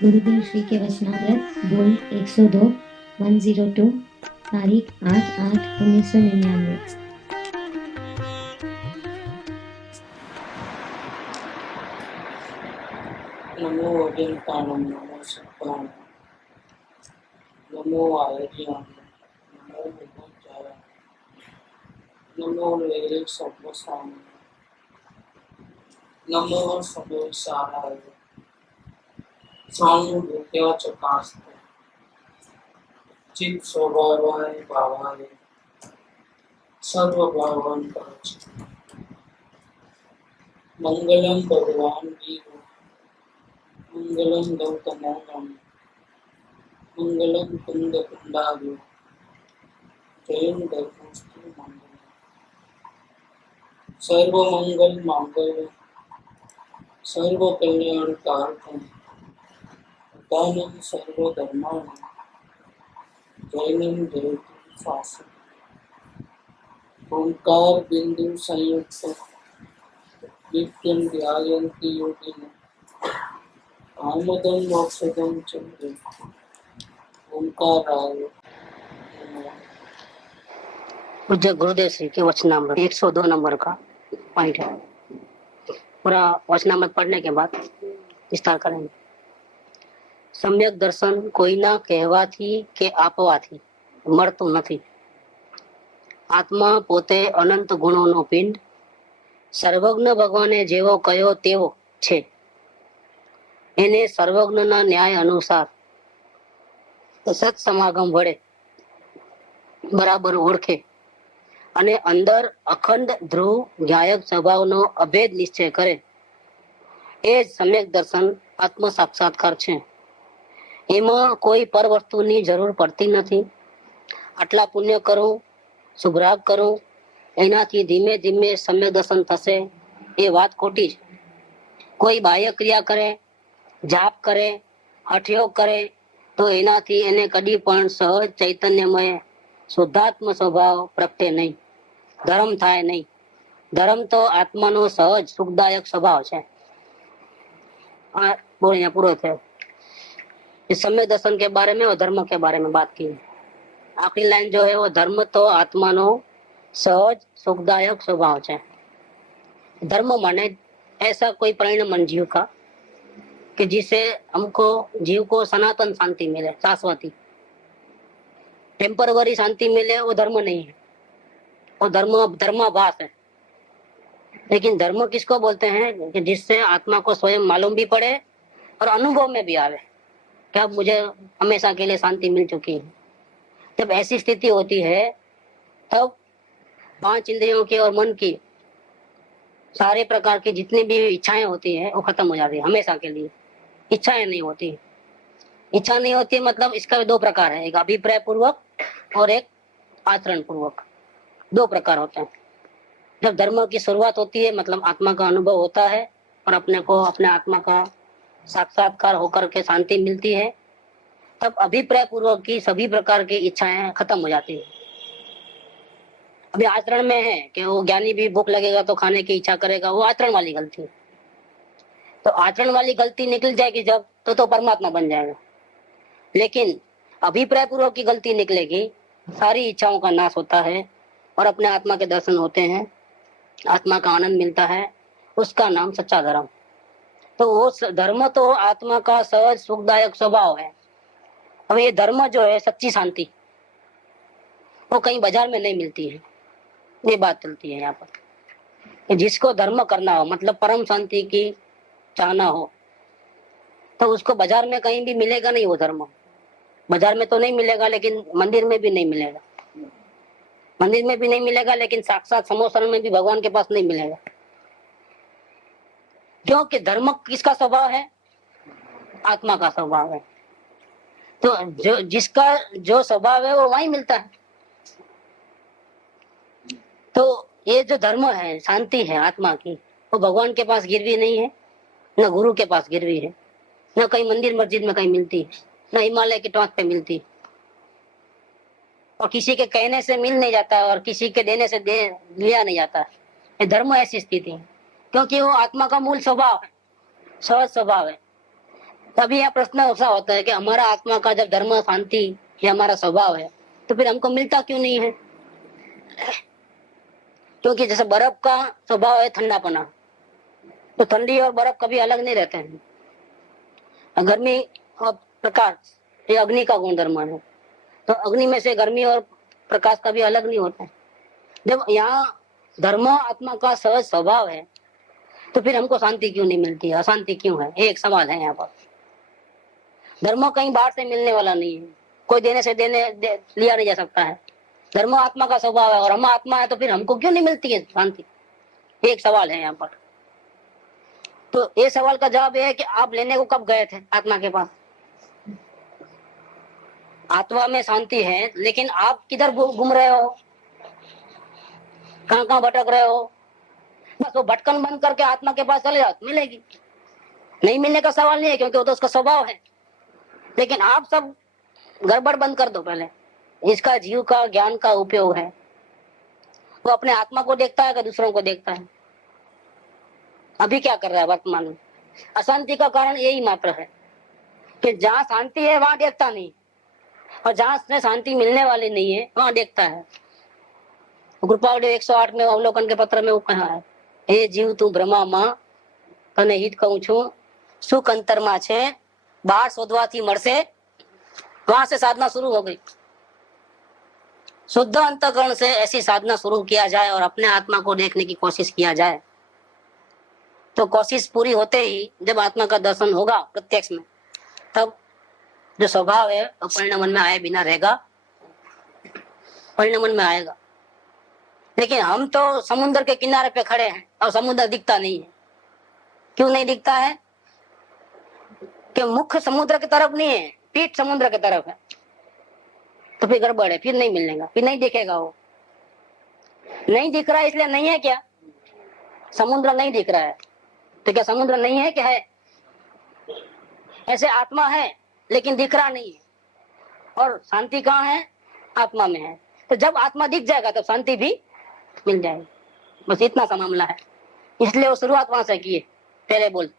गुरुदेव श्री के वचनामृत बोल 102 102 तारीख 8/8/1999। नमो अजंताणं नमो सत्ताणं नमो आयर्याणं नमो विभूतये नमो वैरे सर्वसाम नमो सर्वेशाराय सानुभूत्या चकास्ते चित् स्वभावाय भावाय सर्वभावान् परच मंगलम भगवान वीर मंगलम गौतमोऽहं मंगलम कुंद कुंडालु जयं धर्मस्तु मंगलम सर्वमंगल मांगल्य सर्व कल्याण कारकम दानं सर्वधर्माणां जैनं जयतु शासनं ओंकार बिंदु संयुक्त नित्यं ध्यायन्ति योगिनः आमदं मोक्षदं च ओंकाराय नमः। पूज्य गुरुदेव श्री के वचनामृत 102 नंबर का पॉइंट है। पूरा वचनामृत पढ़ने के बाद विस्तार करेंगे। सम्यक दर्शन कोईना કહેવાથી કે આપવાથી મળતું નથી। આત્મા પોતે અનંત ગુણોનો પિંડ સર્વજ્ઞ ભગવાને જેવો કયો તેવો છે। એને સર્વજ્ઞના ન્યાય અનુસાર સત્સમાગમ વડે બરાબર ઓળખે અને અંદર અખંડ ધ્રુવ જ્ઞાયક સ્વભાવનો અભેદ નિશ્ચય કરે એ જ સમ્યક દર્શન આત્મ સાક્ષાત્કાર છે। એમાં કોઈ પર વસ્તુની જરૂર પડતી નથી। આટલા પુણ્ય કરું શુભરાગ કરું એનાથી ધીમે ધીમે સમ્યક દર્શન થશે એ વાત ખોટી છે। કોઈ બાહ્ય ક્રિયા કરે જાપ કરે હઠયોગ કરે તો એનાથી એને કદી પણ સહજ ચૈતન્યમય શુદ્ધાત્મ સ્વભાવ પ્રગટે નહીં, ધર્મ થાય નહીં। ધર્મ તો આત્માનો સહજ સુખદાયક સ્વભાવ છે। बोल यहाँ पूरा थे। इस सम्यक दर्शन के बारे में और धर्म के बारे में बात की। आखिरी लाइन जो है वो धर्म तो आत्मानो सहज सुखदायक स्वभाव है। धर्म माने ऐसा कोई परिणाम जीव का कि जिससे हमको जीव को सनातन शांति मिले, शाश्वती टेम्परवरी शांति मिले, वो धर्म नहीं है। वो धर्माभास है। लेकिन धर्म किसको बोलते हैं कि जिससे आत्मा को स्वयं मालूम भी पड़े और अनुभव में भी आवे कि अब मुझे हमेशा के लिए शांति मिल चुकी है। जब ऐसी स्थिति होती है तब 5 इंद्रियों की और मन की सारे प्रकार की जितनी भी इच्छाएं होती है वो खत्म हो जाती है हमेशा के लिए। इच्छाएं नहीं होती। इच्छा नहीं होती मतलब इसका भी 2 प्रकार है, एक अभिप्राय पूर्वक और एक आचरण पूर्वक। 2 प्रकार होते हैं। जब धर्म की शुरुआत होती है मतलब आत्मा का अनुभव होता है और अपने को अपने आत्मा का साक्षात्कार होकर के शांति मिलती है, तब अभिप्राय पूर्वक की सभी प्रकार की इच्छाएं खत्म हो जाती है। अभी आचरण में है कि वो ज्ञानी भी भूख लगेगा तो खाने की इच्छा करेगा, वो आचरण वाली गलती है। तो आचरण वाली गलती निकल जाएगी जब तो परमात्मा बन जाएगा। लेकिन अभिप्राय पूर्वक की गलती निकलेगी, सारी इच्छाओं का नाश होता है और अपने आत्मा के दर्शन होते हैं, आत्मा का आनंद मिलता है, उसका नाम सच्चा धर्म। तो वो धर्म तो आत्मा का सहज सुखदायक स्वभाव है। अब ये धर्म जो है सच्ची शांति वो कहीं बाजार में नहीं मिलती है। ये बात चलती है यहाँ पर कि जिसको धर्म करना हो मतलब परम शांति की चाहना हो तो उसको बाजार में कहीं भी मिलेगा नहीं। वो धर्म बाजार में तो नहीं मिलेगा, लेकिन मंदिर में भी नहीं मिलेगा। मंदिर में भी नहीं मिलेगा, लेकिन साक्षात समोसरण में भी भगवान के पास नहीं मिलेगा। क्योंकि धर्म किसका स्वभाव है? आत्मा का स्वभाव है। तो जो जिसका जो स्वभाव है वो वहीं मिलता है। तो ये जो धर्म है, शांति है आत्मा की, वो भगवान के पास गिरवी नहीं है, न गुरु के पास गिरवी है, न कहीं मंदिर मस्जिद में कहीं मिलती है, न हिमालय की टॉप पे मिलती है। और किसी के कहने से मिल नहीं जाता और किसी के देने से लिया नहीं जाता। ये धर्म ऐसी स्थिति है क्योंकि वो आत्मा का मूल स्वभाव है, सहज स्वभाव है। अभी यहाँ प्रश्न ऐसा होता है कि हमारा आत्मा का जब धर्म शांति ये हमारा स्वभाव है तो फिर हमको मिलता क्यों नहीं है? क्योंकि जैसे बर्फ का स्वभाव है ठंडापना, तो ठंडी और बर्फ कभी अलग नहीं रहते हैं। गर्मी और प्रकाश ये अग्नि का गुणधर्म है, तो अग्नि में से गर्मी और प्रकाश कभी अलग नहीं होता है। जब यहाँ धर्म आत्मा का सहज स्वभाव है तो फिर हमको शांति क्यों नहीं मिलती है, अशांति क्यों है? ये एक सवाल है यहाँ पर। धर्म कहीं बाहर से मिलने वाला नहीं है, कोई देने से लिया नहीं जा सकता है। धर्म आत्मा का स्वभाव है और हम आत्मा है, तो फिर हमको क्यों नहीं मिलती है शांति? ये एक सवाल है यहाँ पर। तो ये सवाल का जवाब ये है कि आप लेने को कब गए थे आत्मा के पास? आत्मा में शांति है, लेकिन आप किधर घूम रहे हो, कहाँ कहाँ भटक रहे हो? बस वो भटकन बंद करके आत्मा के पास चले जाओ, मिलेगी। नहीं मिलने का सवाल नहीं है, क्योंकि वो तो उसका स्वभाव है। लेकिन आप सब गड़बड़ बंद कर दो पहले। इसका जीव का ज्ञान का उपयोग है, वो अपने आत्मा को देखता है कि दूसरों को देखता है? अभी क्या कर रहा है वर्तमान में? अशांति का कारण यही मात्र है कि जहाँ शांति है वहां देखता नहीं, और जहाँ से शांति मिलने वाली नहीं है वहां देखता है। कृपावली 108 में अवलोकन के पत्र में वो कहा है, हे जीव तू ब्रह्मा माँ तने हित कहूं छू, सुख अंतरमा छे बाहर शोधवाથી મળશે। वहां से साधना शुरू हो गई। शुद्ध अंतःकरण से ऐसी साधना शुरू किया जाए और अपने आत्मा को देखने की कोशिश किया जाए, तो कोशिश पूरी होते ही जब आत्मा का दर्शन होगा प्रत्यक्ष में, तब जो स्वभाव है वो परिणमन में आए बिना रहेगा, परिणमन में आएगा। लेकिन हम तो समुद्र के किनारे पे खड़े हैं और समुद्र दिखता नहीं है। क्यों नहीं दिखता है? कि मुख समुद्र की तरफ नहीं है, पीठ समुद्र की तरफ है। तो फिर गड़बड़ है, फिर नहीं मिलेगा, फिर नहीं दिखेगा। वो नहीं दिख रहा है इसलिए नहीं है क्या? समुद्र नहीं दिख रहा है तो क्या समुद्र नहीं है? क्या है? ऐसे आत्मा है लेकिन दिख रहा नहीं है। और शांति कहाँ है? आत्मा में है। तो जब आत्मा दिख जाएगा तब शांति भी मिल जाएगी। बस इतना सा मामला है। इसलिए वो शुरुआत वहां से की है। पहले बोल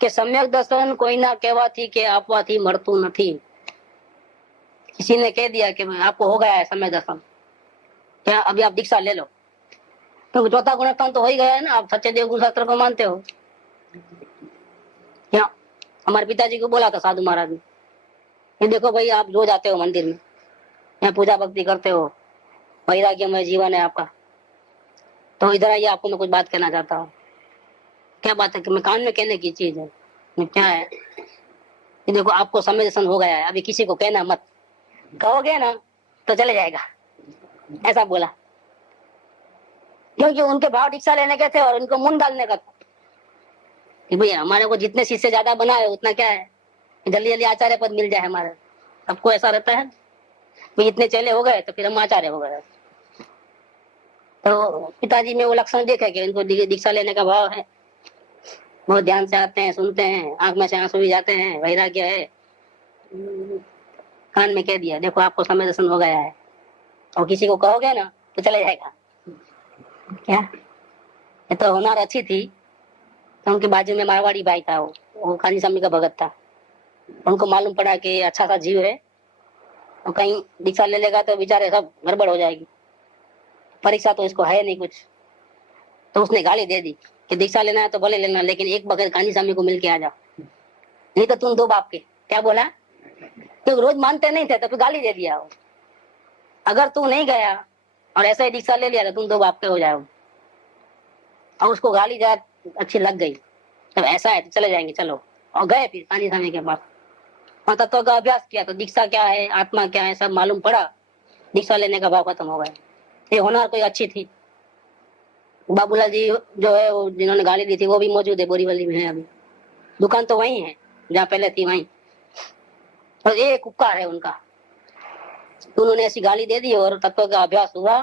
के सम्यक दर्शन कोई ना कहवाथी के आपवाथी मरतू नहीं। किसी ने कह दिया कि आपको हो गया है सम्यक दर्शन, क्या अभी आप दीक्षा ले लो, क्योंकि चौथा गुणस्थान तो हो ही गया है ना। आप सच्चे देव गुरु शास्त्र को मानते हो। क्या हमारे पिताजी को बोला था साधु महाराज ने, ये देखो भाई आप रोज आते हो मंदिर में, यहाँ पूजा भक्ति करते हो, वैराग्यमय जीवन है आपका, तो इधर आइए, आपको मैं कुछ बात कहना चाहता हूँ। क्या बात है? कि मैं कान में कहने की चीज है। क्या है? ये देखो आपको समय दर्शन हो गया है, अभी किसी को कहना मत, कहोगे ना तो चले जाएगा, ऐसा बोला। क्योंकि उनके भाव दीक्षा लेने के थे और उनको मुंह डालने का था कि भैया हमारे को जितने शिष्य ज्यादा बनाए उतना क्या है, जल्दी जल्दी आचार्य पद मिल जाए हमारे। सबको ऐसा रहता है भाई, इतने चेले हो गए तो फिर हम आचार्य हो गए। तो पिताजी में वो लक्षण देखे कि इनको दीक्षा लेने का भाव है, बहुत ध्यान से आते हैं, सुनते हैं, आंख में से आंसू भी जाते हैं, वैराग्य है। कान में कह दिया देखो आपको समय दर्शन हो गया है, और किसी को कहोगे ना तो चले जाएगा। क्या ये तो होनार अच्छी थी। तो उनके बाजू में मारवाड़ी भाई था, वो काली स्वामी का भगत था। उनको मालूम पड़ा कि अच्छा सा जीव है, और कहीं दीक्षा ले लेगा तो बेचारे सब गड़बड़ हो जाएगी, परीक्षा तो इसको है नहीं कुछ। तो उसने गाली दे दी कि दीक्षा लेना है तो भले लेना, लेकिन एक बगैर काली स्वामी को मिल के आ जाओ, नहीं तो तुम दो बाप के। क्या बोला? तो रोज मानते नहीं थे तो फिर गाली दे दिया वो, अगर तू नहीं गया और ऐसा ही दीक्षा ले लिया तो तुम दो बाप के हो जाओ। और उसको गाली जा अच्छी लग गई, तब ऐसा है तो चले जाएंगे चलो। और गए फिर काली स्वामी के पास, वहां तत्व का अभ्यास किया तो दीक्षा क्या है, आत्मा क्या है, सब मालूम पड़ा। दीक्षा लेने का भाव खत्म हो गया। ये होनार कोई अच्छी थी। बाबूलाल जी जो है वो जिन्होंने गाली दी थी वो भी मौजूद है, बोरीवली में है अभी, दुकान तो वही है जहाँ पहले थी वहीं। और ये एक उपकार है उनका, तो उन्होंने ऐसी गाली दे दी और तत्व का अभ्यास हुआ।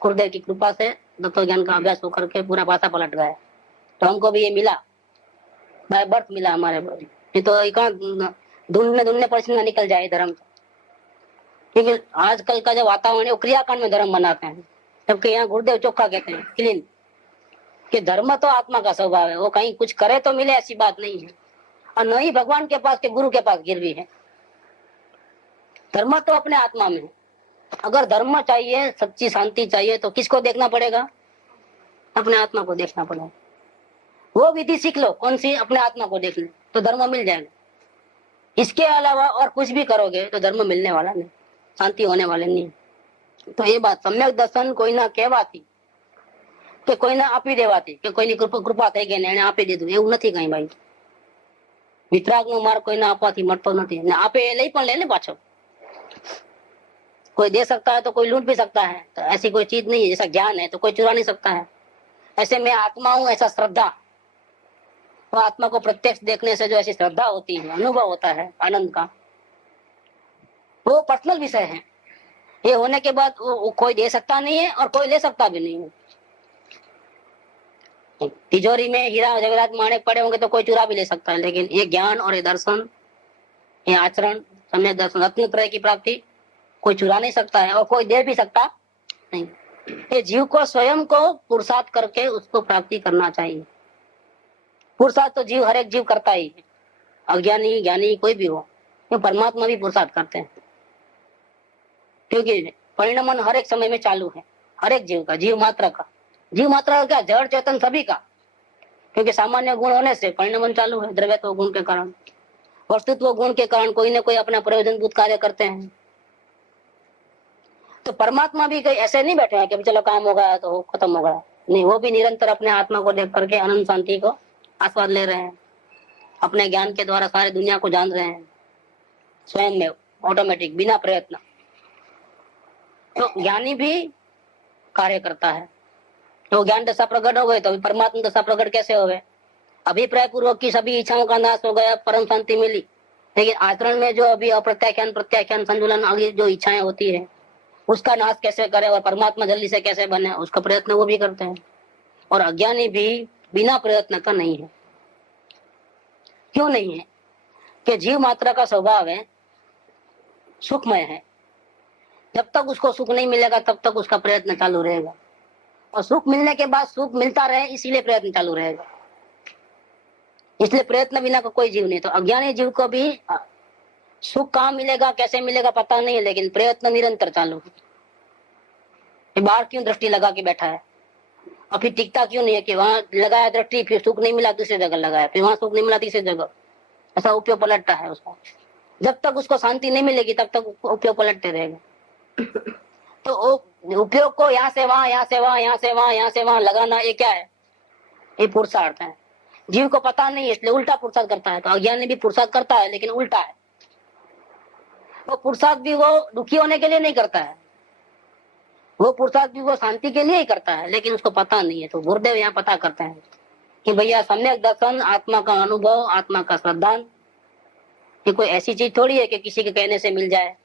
गुरुदेव की कृपा से तत्व ज्ञान का अभ्यास होकर के पूरा पासा पलट गया। तो हमको भी ये मिला, बाय बर्थ मिला हमारे। नहीं तो ढूंढने पसीना निकल जाए धर्म, क्योंकि आजकल का जो वातावरण है वो क्रियाकांड में धर्म बनाते हैं, जबकि यहाँ गुरुदेव चोखा कहते हैं क्लीन कि धर्म तो आत्मा का स्वभाव है, वो कहीं कुछ करे तो मिले ऐसी बात नहीं है। और न ही भगवान के पास के गुरु के पास गिरवी है। धर्म तो अपने आत्मा में है। अगर धर्म चाहिए, सच्ची शांति चाहिए, तो किसको देखना पड़ेगा? अपने आत्मा को देखना पड़ेगा। वो विधि सीख लो, कौन सी? अपने आत्मा को देख ले तो धर्म मिल जाएगा। इसके अलावा और कुछ भी करोगे तो धर्म मिलने वाला नहीं, शांति होने वाले नहीं। तो ये बात सम्यक दर्शन कोई ना कहवाती કે કોઈને આપી દેવાતી કે કોઈની કૃપા થઈ ગઈ ને એને આપી દીધું, એવું નથી કઈ ભાઈ। વિતરાગનો માર્ગ કોઈને આપવાથી મળતો નથી ને આપે એ લઈ પણ લે ને પાછો। कोई दे सकता है तो कोई लूट भी सकता है, तो ऐसी कोई चीज नहीं है। जैसा ज्ञान है तो कोई चुरा नहीं सकता है। ऐसे मैं आत्मा हूँ, ऐसा श्रद्धा, वो आत्मा को प्रत्यक्ष देखने से जो ऐसी श्रद्धा होती है, अनुभव होता है आनंद का, वो पर्सनल विषय है। ये होने के बाद वो कोई दे सकता नहीं है और कोई ले सकता भी नहीं है। तिजोरी में हीरा जवाहरात माणिक पड़े होंगे तो कोई चुरा भी ले सकता है, लेकिन ये ज्ञान और ये दर्शन, ये आचरण, सम्यक दर्शन, रत्नत्रय की प्राप्ति कोई चुरा नहीं सकता है और कोई दे भी सकता नहीं। ये जीव को स्वयं को पुरुषार्थ करके उसको प्राप्ति करना चाहिए। पुरुषार्थ तो जीव, हर एक जीव करता ही है, अज्ञानी ज्ञानी कोई भी हो, ये परमात्मा भी पुरुषार्थ करते हैं। क्योंकि परिणमन हर एक समय में चालू है, हर एक जीव का, जीव मात्र का। जीव मात्र का क्या, जड़ चेतन सभी का। क्योंकि सामान्य गुण होने से परिणमन चालू है, द्रव्यत्व गुण के कारण, वस्तुत्व गुण के कारण कोई न कोई अपना प्रयोजनभूत कार्य करते हैं। तो परमात्मा भी कहीं ऐसे नहीं बैठे हैं कि चलो काम हो गया तो खत्म हो गया, नहीं, वो भी निरंतर अपने आत्मा को देख करके अनंत शांति को आस्वाद ले रहे हैं। अपने ज्ञान के द्वारा सारी दुनिया को जान रहे हैं, स्वयं में ऑटोमेटिक, बिना प्रयत्न। तो ज्ञानी भी कार्य करता है। तो ज्ञान दशा प्रकट हो गए तो परमात्मा दशा प्रकट कैसे हो गए? अभिप्राय पूर्वक की सभी इच्छाओं का नाश हो गया, परम शांति मिली। लेकिन आचरण में जो अभी अप्रत्याख्यान, प्रत्याख्यान, संतुलन, आगे जो इच्छाएं होती है उसका नाश कैसे करे और परमात्मा जल्दी से कैसे बने, उसका प्रयत्न वो भी करते हैं। और अज्ञानी भी बिना प्रयत्न का नहीं है। क्यों नहीं है? कि जीव मात्रा का स्वभाव है सुखमय है। जब तक उसको सुख नहीं मिलेगा तब तक उसका प्रयत्न चालू रहेगा, और सुख मिलने के बाद सुख मिलता रहे इसीलिए प्रयत्न चालू रहेगा। इसलिए प्रयत्न बिना का कोई जीव नहीं। तो अज्ञानी जीव को भी सुख कहाँ मिलेगा, कैसे मिलेगा पता नहीं है, लेकिन प्रयत्न निरंतर चालू है। ये बाहर क्यों दृष्टि लगा के बैठा है और फिर टिकता क्यों नहीं है कि वहां लगाया दृष्टि, फिर सुख नहीं मिला दूसरी जगह लगाया, फिर वहां सुख नहीं मिला तीसरी जगह, ऐसा उपयोग पलटता है उसका। जब तक उसको शांति नहीं मिलेगी तब तक उपयोग पलटते रहेगा। तो उपयोग को यहाँ से वहां, यहाँ से वहां, यहाँ से वहां, यहाँ से वहां लगाना, ये क्या है? ये पुरुषार्थ है। जीव को पता नहीं है इसलिए उल्टा पुरुषार्थ करता है। तो अज्ञानी भी पुरुषार्थ करता है लेकिन उल्टा है। वो पुरुषार्थ भी वो दुखी होने के लिए नहीं करता है, वो पुरुषार्थ भी वो शांति के लिए ही करता है, लेकिन उसको पता नहीं है। तो गुरुदेव यहाँ पता करते हैं कि भैया सम्यक दर्शन, आत्मा का अनुभव, आत्मा का श्रद्धान, ये कोई ऐसी चीज थोड़ी है कि किसी के कहने से मिल जाए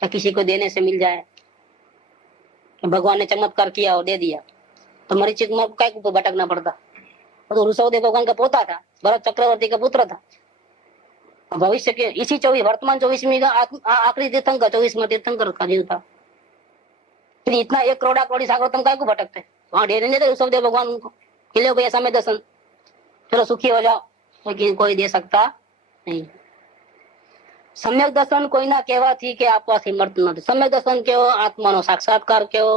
या किसी को देने से मिल जाए। भगवान ने चमत्कार किया और दे दिया तो मरीचिक में काय को भटकना पड़ता। तो ऋषभदेव भगवान का पोता था, भरत चक्रवर्ती का पुत्र था। भविष्य के इसी वर्तमान 24वीं का आखिरी तीर्थंकर, 24वां तीर्थंकर का जीव था। फिर इतना 1 करोड़ करोड़ी सागर तुम काय को भटकते? वहां ढेर नहीं थे ऋषभदेव भगवान उनको कि लो भैया समय दर्शन, चलो सुखी हो जाओ, लेकिन कोई दे सकता नहीं। सम्यक दर्शन કોઈ ના કહેવાથી કે આપવાથી મળતું નથી। सम्यक दर्शन કયો, આત્માનો સાક્ષાત્કાર કયો,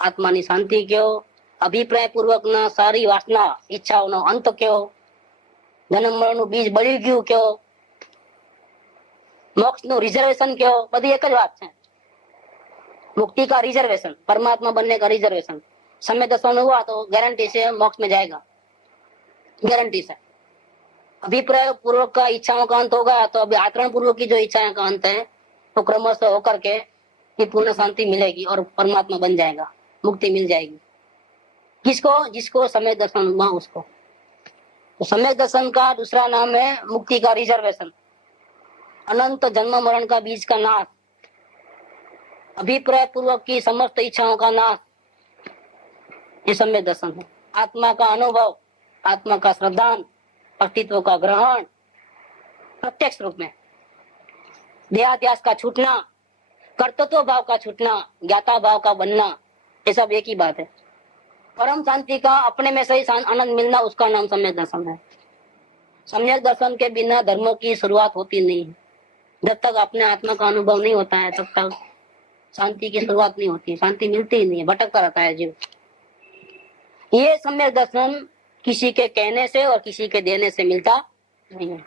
આત્માની શાંતિ કયો, અભિપ્રાય પૂર્વકના સારી વાસના ઈચ્છાઓનો અંત કયો, જન્મ મરણનું બીજ બળી ગયું કયો, મોક્ષનું રિઝર્વેશન કયો, બધી એક જ વાત છે। मुक्ति का रिजर्वेशन, परमात्मा बनने का रिजर्वेशन। सम्यक दर्शन हुआ तो गारंटी से मोक्ष में जाएगा, गारंटी से। अभिप्राय पूर्वक का इच्छाओं का अंत होगा तो अभी आचरण पूर्वक की जो इच्छाएं का अंत है तो क्रमशः होकर के ये पूर्ण शांति मिलेगी और परमात्मा बन जाएगा, मुक्ति मिल जाएगी। किसको? जिसको सम्यक दर्शन हुआ उसको। तो सम्यक दर्शन का दूसरा नाम है मुक्ति का रिजर्वेशन, अनंत जन्म मरण का बीज का नाश, अभिप्राय पूर्वक की समस्त इच्छाओं का नाश, ये सम्यक दर्शन है। आत्मा का अनुभव, आत्मा का श्रद्धान, अस्तित्व का ग्रहण प्रत्यक्ष रूप में, देहाध्यास का छूटना, कर्तृत्व भाव का छूटना, ज्ञाता भाव का बनना, ये सब एक ही बात है। परम शांति का अपने में सही आनंद मिलना, उसका नाम सम्यक दर्शन है। सम्यक दर्शन के बिना धर्म की शुरुआत होती नहीं है। जब तक अपने आत्मा का अनुभव नहीं होता है तब तक शांति की शुरुआत नहीं होती, शांति मिलती ही नहीं है, भटकता रहता है जीव। ये सम्यक दर्शन किसी के कहने से और किसी के देने से मिलता नहीं है।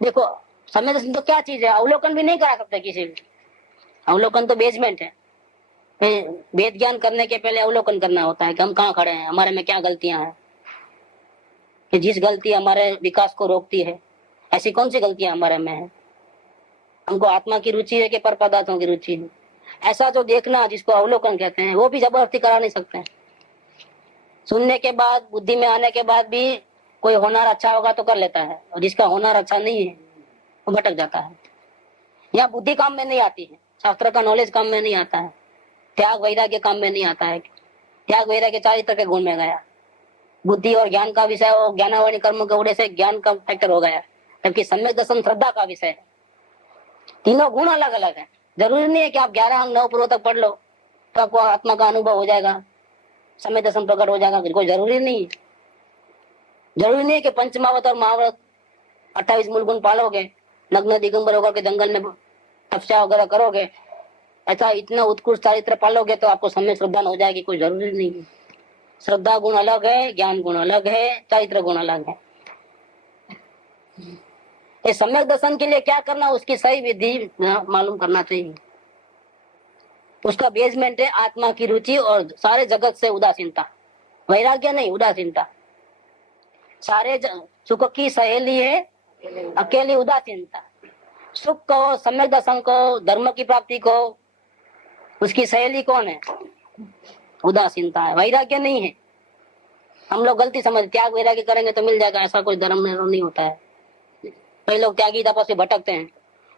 देखो सम्यक दर्शन तो क्या चीज है, अवलोकन भी नहीं करा सकते किसी भी। अवलोकन तो बेसमेंट है। वेद ज्ञान करने के पहले अवलोकन करना होता है कि हम कहाँ खड़े हैं, हमारे में क्या गलतियां हैं, कि जिस गलती हमारे विकास को रोकती है, ऐसी कौन सी गलतियां हमारे में है। हमको आत्मा की रुचि है कि पर पदार्थों की रुचि है, ऐसा जो देखना जिसको अवलोकन कहते हैं, वो भी जबरदस्ती करा नहीं सकते। सुनने के बाद, बुद्धि में आने के बाद भी कोई होनहार अच्छा होगा तो कर लेता है, और जिसका होनहार अच्छा नहीं है वो भटक जाता है। यहाँ बुद्धि काम में नहीं आती है, शास्त्र का नॉलेज काम में नहीं आता है, त्याग वैराग्य काम में नहीं आता है। त्याग वैराग्य चारित्र के गुण में गया, बुद्धि और ज्ञान का विषय वो ज्ञानावली कर्म के उड़े से ज्ञान का फैक्टर हो गया, जबकि सम्यक दर्शन श्रद्धा का विषय है। तीनों गुण अलग अलग है। जरूरी नहीं है कि आप 11 अंग 9 पूर्व तक पढ़ लो तो आपको आत्मा का अनुभव हो जाएगा, सम्यक दर्शन प्रकट हो जाएगा, कोई जरूरी नहीं है। जरूरी नहीं है कि पंचमावत और महाव्रत 28 मूल गुण पालोगे, नग्न दिगंबर होकर के जंगल में तपस्या वगैरह करोगे, ऐसा इतना उत्कृष्ट चारित्र पालोगे तो आपको सम्यक श्रद्धा हो जाएगी, कोई जरूरी नहीं है। श्रद्धा गुण अलग है, ज्ञान गुण अलग है, चारित्र गुण अलग है। ये सम्यक दर्शन के लिए क्या करना, उसकी सही विधि मालूम करना चाहिए। उसका बेसमेंट है आत्मा की रुचि और सारे जगत से उदासीनता, वैराग्य नहीं, उदासीनता। सारे सुख की सहेली है अकेली उदासीनता। सुख को, सम्यक दर्शन को, धर्म की प्राप्ति को, उसकी सहेली कौन है? उदासीनता है, वैराग्य नहीं है। हम लोग गलती समझ, त्याग वैराग्य करेंगे तो मिल जाएगा, ऐसा कोई धर्म में नहीं होता है। कई लोग त्यागी तपस्वी भटकते हैं,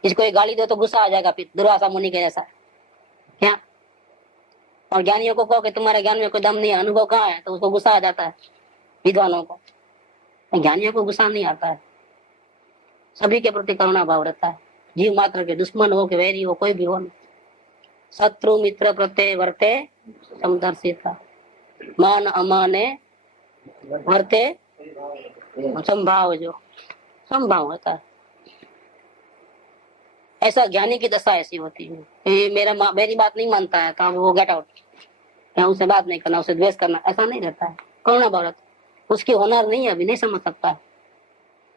इसको एक गाली दो तो गुस्सा आ जाएगा, फिर दुर्वासा मुनि के जैसा क्या। और ज्ञानियों को कहो कि तुम्हारे ज्ञान में कोई दम नहीं है, अनुभव कहाँ है, तो उसको गुस्सा आ जाता है। विद्वानों को, ज्ञानियों को गुस्सा नहीं आता है, सभी के प्रति करुणा भाव रहता है। जीव मात्र के, दुश्मन हो कि वैरी हो, कोई भी हो, शत्रु मित्र प्रत्यय वर्ते समदर्शिता, मान अमाने वर्ते संभाव, जो संभाव होता है। ऐसा ज्ञानी की दशा ऐसी होती है, मेरी बात नहीं मानता है तो वो गेट आउट, उससे बात नहीं करना, उसे द्वेष करना, ऐसा नहीं रहता है। करुणा भाव रहता है, उसकी होनहार नहीं है, अभी नहीं समझ सकता है।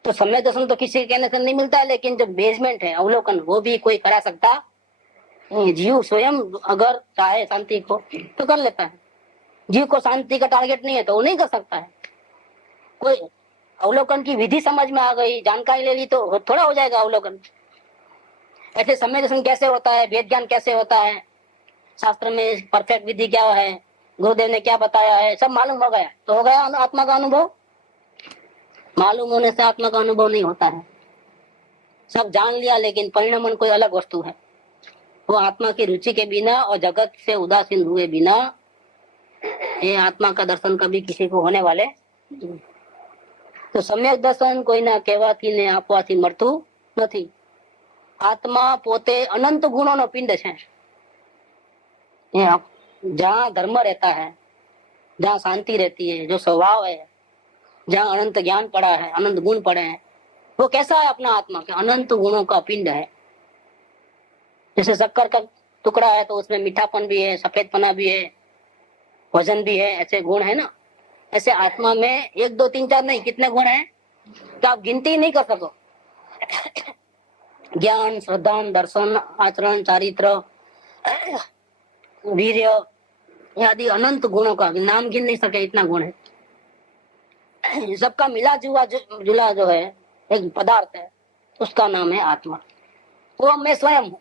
तो सम्यक दर्शन तो किसी के कहने से नहीं मिलता है, लेकिन जो बेसमेंट है अवलोकन, वो भी कोई करा सकता। जीव स्वयं अगर चाहे शांति को तो कर लेता है। जीव को शांति का टारगेट नहीं है तो वो नहीं कर सकता है। कोई अवलोकन की विधि समझ में आ गई, जानकारी ले ली तो थोड़ा हो जाएगा अवलोकन। ऐसे सम्यक दर्शन कैसे होता है, वेद ज्ञान कैसे होता है, शास्त्र में परफेक्ट विधि क्या है, गुरुदेव ने क्या बताया है, सब मालूम हो गया तो हो गया आत्मा का अनुभव। मालूम होने से आत्मा का अनुभव नहीं होता है। सब जान लिया लेकिन परिणाम कोई अलग वस्तु है। वो आत्मा की रुचि के बिना और जगत से उदासीन हुए बिना ये आत्मा का दर्शन कभी किसी को होने वाले। तो सम्यक दर्शन कोईना કહેવાથી ને આપવાથી મળતું નથી। આત્મા પોતે અનંત ગુણોનો પિંડ છે। जहाँ धर्म रहता है, जहाँ शांति रहती है, जो स्वभाव है, जहाँ अनंत ज्ञान पड़ा है, अनंत गुण पड़े हैं, वो कैसा है अपना आत्मा के अनंत गुणों का पिंड है। जैसे शक्कर का टुकड़ा है तो उसमें मीठापन भी है, सफेदपना भी है, वजन भी है, ऐसे गुण है ना। ऐसे आत्मा में 1 2 3 4 नहीं, कितने गुण हैं तो आप गिनती नहीं कर सको। ज्ञान, श्रद्धा, दर्शन, आचरण, चारित्र, वीर्य आदि अनंत गुणों का नाम गिन नहीं सके, इतना गुण है। सबका मिला जुला जो है एक पदार्थ है, उसका नाम है आत्मा। वो मैं स्वयं हूँ।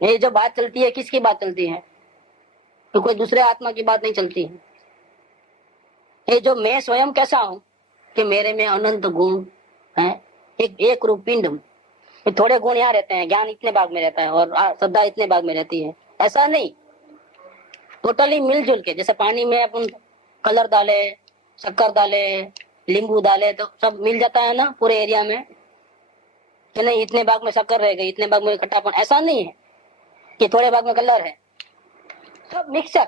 ये जो बात चलती है, किसकी बात चलती है? तो कोई दूसरे आत्मा की बात नहीं चलती है। ये जो मैं स्वयं कैसा हूँ कि मेरे में अनंत गुण है, एक रूप पिंड हूँ। थोड़े गुण यहाँ रहते हैं, ज्ञान इतने भाग में रहता है और श्रद्धा इतने भाग में रहती है, ऐसा नहीं। टोटली मिलजुल के, जैसे पानी में अपन कलर डाले, शक्कर डाले, नींबू डाले तो सब मिल जाता है ना पूरे एरिया में, कि नहीं इतने भाग में शक्कर रह गई, इतने भाग में खट्टापन, ऐसा नहीं है कि थोड़े भाग में कलर है। सब मिक्सचर,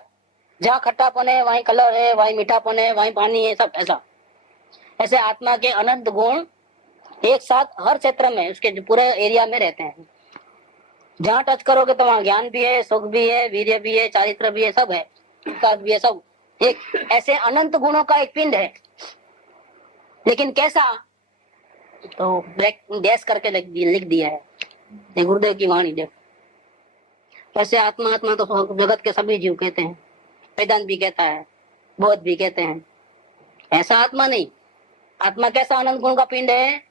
जहाँ खट्टापन है वहीं कलर है, वहीं मीठापन है, वहीं पानी है, सब ऐसा। ऐसे आत्मा के अनंत गुण एक साथ हर क्षेत्र में, उसके पूरे एरिया में रहते हैं। जहाँ टच करोगे तो वहाँ ज्ञान भी है, सुख भी है, वीर्य भी है, चारित्र भी है, सब है, विकास भी है, सब एक ऐसे अनंत गुणों का एक पिंड है। लेकिन कैसा, तो डैश करके लिख दिया है, ये गुरुदेव की वाणी। देखो ऐसे आत्मा, आत्मा तो जगत के सभी जीव कहते हैं, वेदांत भी कहता है, बौद्ध भी कहते हैं। ऐसा आत्मा नहीं। आत्मा कैसा अनंत गुण का पिंड है,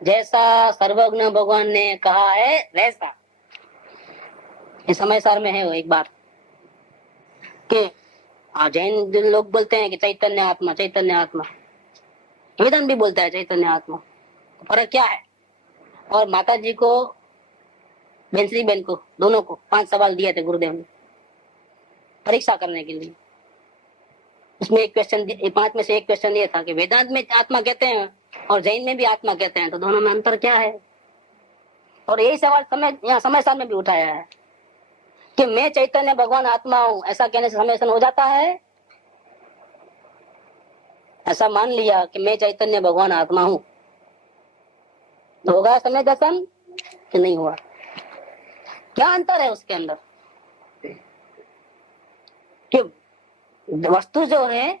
जैसा सर्वज्ञ भगवान ने कहा है वैसा। ये समय सार में है वो एक बार कि जैन लोग बोलते हैं कि चैतन्य आत्मा, चैतन्य आत्मा, वेदांत भी बोलता है चैतन्य आत्मा। तो फर्क क्या है? और माता जी को, बेंसरी बहन को, दोनों को 5 सवाल दिए थे गुरुदेव ने परीक्षा करने के लिए। उसमें एक क्वेश्चन, 5 में से एक क्वेश्चन ये था कि वेदांत में आत्मा कहते हैं और जैन में भी आत्मा कहते हैं, तो दोनों में अंतर क्या है? और यही सवाल यहाँ समय सार में भी उठाया है कि मैं चैतन्य भगवान आत्मा हूं, ऐसा कहने से समेसन हो जाता है? ऐसा मान लिया कि मैं चैतन्य भगवान आत्मा हूं, तो होगा समय दर्शन कि नहीं हुआ? क्या अंतर है उसके अंदर? कि वस्तु जो है,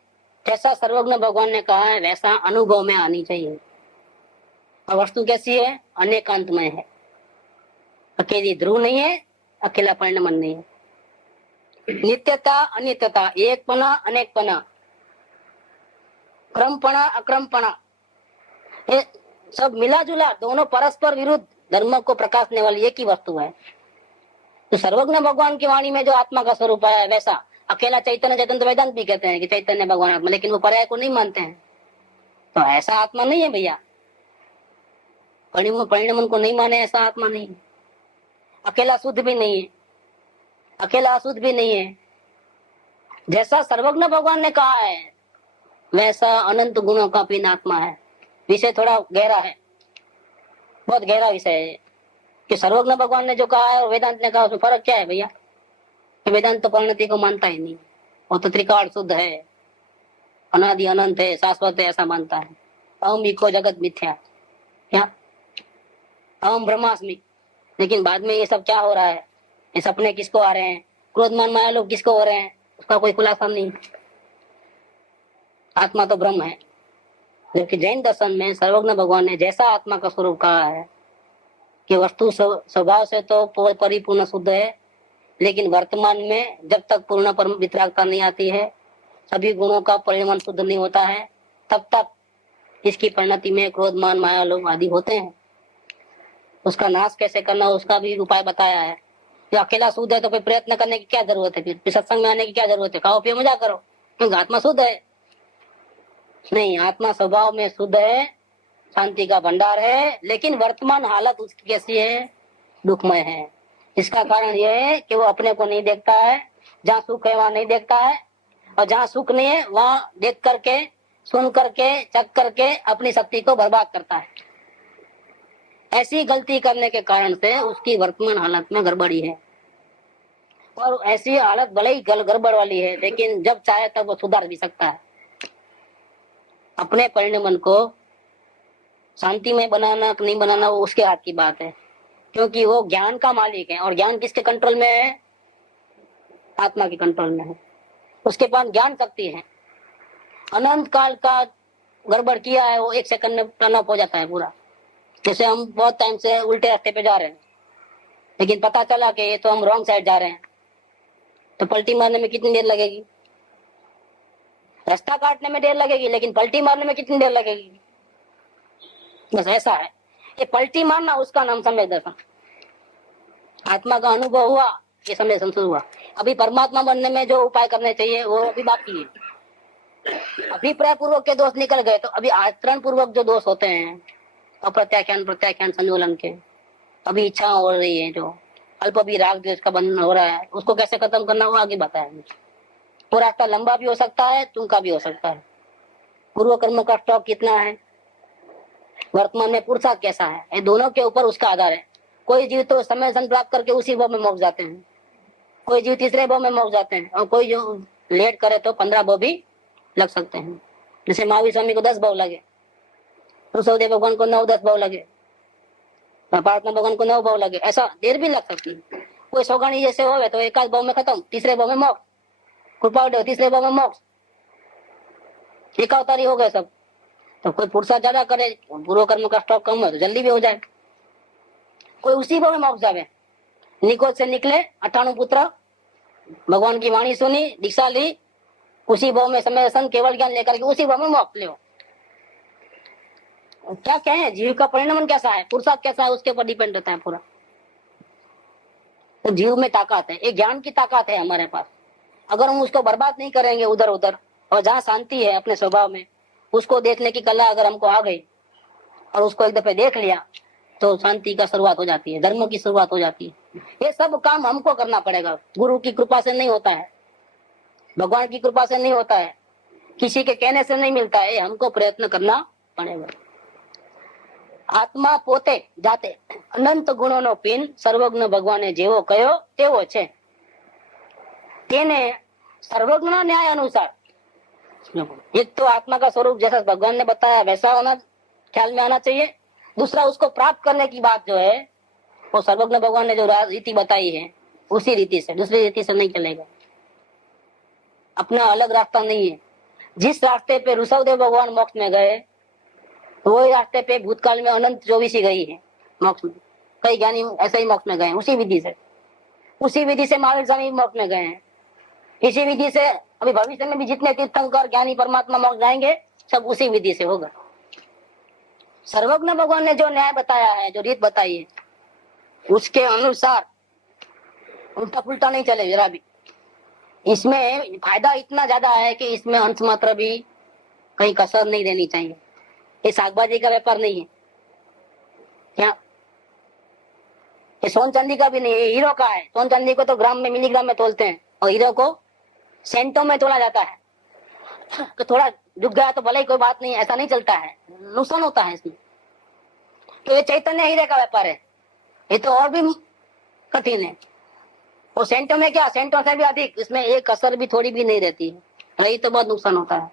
जैसा सर्वज्ञ भगवान ने कहा है वैसा अनुभव में आनी चाहिए। और वस्तु कैसी है? अनेकांतमय है, अकेली ध्रुव नहीं है, अकेला परिणमन नहीं है। नित्यता अनित्यता, एकपना अनेकपना, क्रमपणा अक्रमपणा, ये सब मिला जुला, दोनों परस्पर विरुद्ध धर्म को प्रकाशने वाली एक ही वस्तु है। तो सर्वज्ञ भगवान की वाणी में जो आत्मा का स्वरूप है वैसा अकेला चैतन्य, चैतन्य तो वेदांत भी कहते हैं कि चैतन्य भगवान आत्मा, लेकिन वो पर्याय को नहीं मानते हैं। तो ऐसा आत्मा नहीं है भैया, परिणमन को नहीं माने, ऐसा आत्मा नहीं है। अकेला शुद्ध भी नहीं है, अकेला अशुद्ध भी नहीं है। जैसा सर्वज्ञ भगवान ने कहा है वैसा अनंत गुणों का पिंड आत्मा है। विषय थोड़ा गहरा है, बहुत गहरा विषय है कि सर्वज्ञ भगवान ने जो कहा है और वेदांत ने कहा, उसमें फर्क क्या है भैया? वेदांत तो परिणति को मानता ही नहीं, वो तो त्रिकाल शुद्ध है, अनादि अनंत है, शाश्वत है, ऐसा मानता है। अहम इको जगत मिथ्या, क्या अहम ब्रह्मास्मि। लेकिन बाद में ये सब क्या हो रहा है, ये सपने किसको आ रहे हैं, क्रोधमान माया लोग किसको हो रहे हैं, उसका कोई खुलासा नहीं। आत्मा तो ब्रह्म है। जबकि जैन दर्शन में सर्वज्ञ भगवान ने जैसा आत्मा का स्वरूप कहा है कि वस्तु स्वभाव से तो परिपूर्ण शुद्ध है, लेकिन वर्तमान में जब तक पूर्ण परम वितरागता नहीं आती है, सभी गुणों का परिणाम शुद्ध नहीं होता है, तब तक इसकी परिणति में क्रोधमान माया लोग आदि होते हैं। उसका नाश कैसे करना, उसका भी उपाय बताया है। जो अकेला शुद्ध है तो कोई प्रयत्न करने की क्या जरूरत है, फिर सत्संग में आने की क्या जरूरत है, खाओ पियो मजा करो, क्योंकि आत्मा शुद्ध है। नहीं, आत्मा स्वभाव में शुद्ध है, शांति का भंडार है, लेकिन वर्तमान हालत उसकी कैसी है, दुखमय है। इसका कारण यह है कि वो अपने को नहीं देखता है, जहाँ सुख है वहां नहीं देखता है, और जहाँ सुख नहीं है वहां देख करके, सुन करके, चख करके अपनी शक्ति को बर्बाद करता है। ऐसी गलती करने के कारण से उसकी वर्तमान हालत में गड़बड़ी है। और ऐसी हालत भले ही गड़बड़ वाली है, लेकिन जब चाहे तब वो सुधार भी सकता है। अपने परिणमन को शांति में बनाना नहीं बनाना वो उसके हाथ की बात है, क्योंकि वो ज्ञान का मालिक है। और ज्ञान किसके कंट्रोल में है? आत्मा के कंट्रोल में है। उसके पास ज्ञान शक्ति है। अनंत काल का गड़बड़ किया है वो 1 सेकंड में टर्न ऑफ हो जाता है पूरा। जैसे हम बहुत टाइम से उल्टे रास्ते पे जा रहे हैं, लेकिन पता चला कि ये तो हम रॉन्ग साइड जा रहे हैं, तो पलटी मारने में कितनी देर लगेगी? रास्ता काटने में देर लगेगी, लेकिन पलटी मारने में कितनी देर लगेगी? बस ऐसा है। ये पलटी मारना, उसका नाम समय दर्शन। आत्मा का अनुभव हुआ, ये समय संशोध हुआ। अभी परमात्मा बनने में जो उपाय करने चाहिए वो अभी बाकी है। अभिप्राय पूर्वक के दोष निकल गए, तो अभी आचरण पूर्वक जो दोष होते हैं, अप्रत्याख्यान प्रत्याख्यान संयोलन के, अभी इच्छा हो रही है, जो अल्प भी राग द्वेष का बंधन हो रहा है, उसको कैसे खत्म करना वो आगे बताया। वो रास्ता लंबा भी हो सकता है, तुमका भी हो सकता है। पूर्व कर्म का स्टॉक कितना है, वर्तमान में पुरुषार्थ कैसा है, ये दोनों के ऊपर उसका आधार है। कोई जीव तो समय सन प्राप्त करके उसी भाव में मोक्ष जाते हैं, कोई जीव तीसरे भाव में मोक्ष जाते हैं, और कोई जो लेट करे तो 15 भाव भी लग सकते हैं। जैसे महावीर स्वामी को 10 भाव लगे, ऋषभदेव भगवान को 9-10 भाव लगे, परमात्मा भगवान को 9 भाव लगे, ऐसा देर भी लग सकती है। कोई सौगाणी जैसे हो तो एक आध भाव में खत्म, तीसरे भाव में मोक्ष, कृपा तीसरे भाव में मोक्ष, एकावतारी हो गए सब। तो कोई पुरुषार्थ ज्यादा करे, पूर्व कर्म का स्टॉक कम है तो जल्दी भी हो जाए। कोई उसी भाव में मोक्ष जावे, निकोज से निकले 98 पुत्र, भगवान की वाणी सुनी, दीक्षा ली, उसी भाव में समय सन केवल ज्ञान लेकर के उसी भाव में मोक्ष ले। क्या कहें, जीव का परिणाम कैसा है, पुरुषार्थ कैसा है, उसके ऊपर डिपेंड होता है पूरा। तो जीव में ताकत है, एक ज्ञान की ताकत है हमारे पास। अगर हम उसको बर्बाद नहीं करेंगे उधर उधर, और जहाँ शांति है अपने स्वभाव में, उसको देखने की कला अगर हमको आ गई और उसको एक दफे देख लिया तो शांति का शुरुआत हो जाती है, धर्म की शुरुआत हो जाती है। ये सब काम हमको करना पड़ेगा, गुरु की कृपा से नहीं होता है, भगवान की कृपा से नहीं होता है, किसी के कहने से नहीं मिलता है, हमको प्रयत्न करना पड़ेगा। આત્મા પોતે જાતે અનંત ગુણોનો પીન સર્વજ્ઞ ભગવાને જેવો કયો તેવો છે, તેને सर्वज्ञ न्याय अनुसार। एक तो आत्मा का स्वरूप जैसा भगवान ने बताया वैसा होना ख्याल में आना चाहिए। दूसरा, उसको प्राप्त करने की बात जो है वो सर्वज्ञ भगवान ने जो रीति बताई है उसी रीति से, दूसरी रीति से नहीं चलेगा। अपना अलग रास्ता नहीं है। जिस रास्ते पे ऋषभदेव भगवान मोक्ष में गए वही रास्ते पे भूतकाल में अनंत 24 गई है मोक्ष में। कई ज्ञानी ऐसे ही मोक्ष में गए उसी विधि से। उसी विधि से महावीर स्वामी मोक्ष में गए हैं। इसी विधि से अभी भविष्य में भी जितने तीर्थंकर ज्ञानी परमात्मा मोक्ष जाएंगे सब उसी विधि से होगा। सर्वज्ञ भगवान ने जो न्याय बताया है, जो रीत बताई है, उसके अनुसार उल्टा पुल्टा नहीं चले जरा भी। इसमें फायदा इतना ज्यादा है कि इसमें अंश मात्र भी कहीं कसर नहीं देनी चाहिए। ये शाकभाजी का व्यापार नहीं है क्या, ये सोन चांदी का भी नहीं है, हीरो का है। सोन चांदी को तो ग्राम में मिलीग्राम में तोलते हैं और हीरो को सेंटों में तोला जाता है। तो थोड़ा झुक गया तो भले ही कोई बात नहीं, ऐसा नहीं चलता है, नुकसान होता है इसमें। तो ये चैतन्य हीरे का व्यापार है, ये तो और भी कठिन है। और सेंटों में क्या, सेंटों से भी अधिक, इसमें एक असर भी थोड़ी भी नहीं रहती है, रही तो बहुत नुकसान होता है।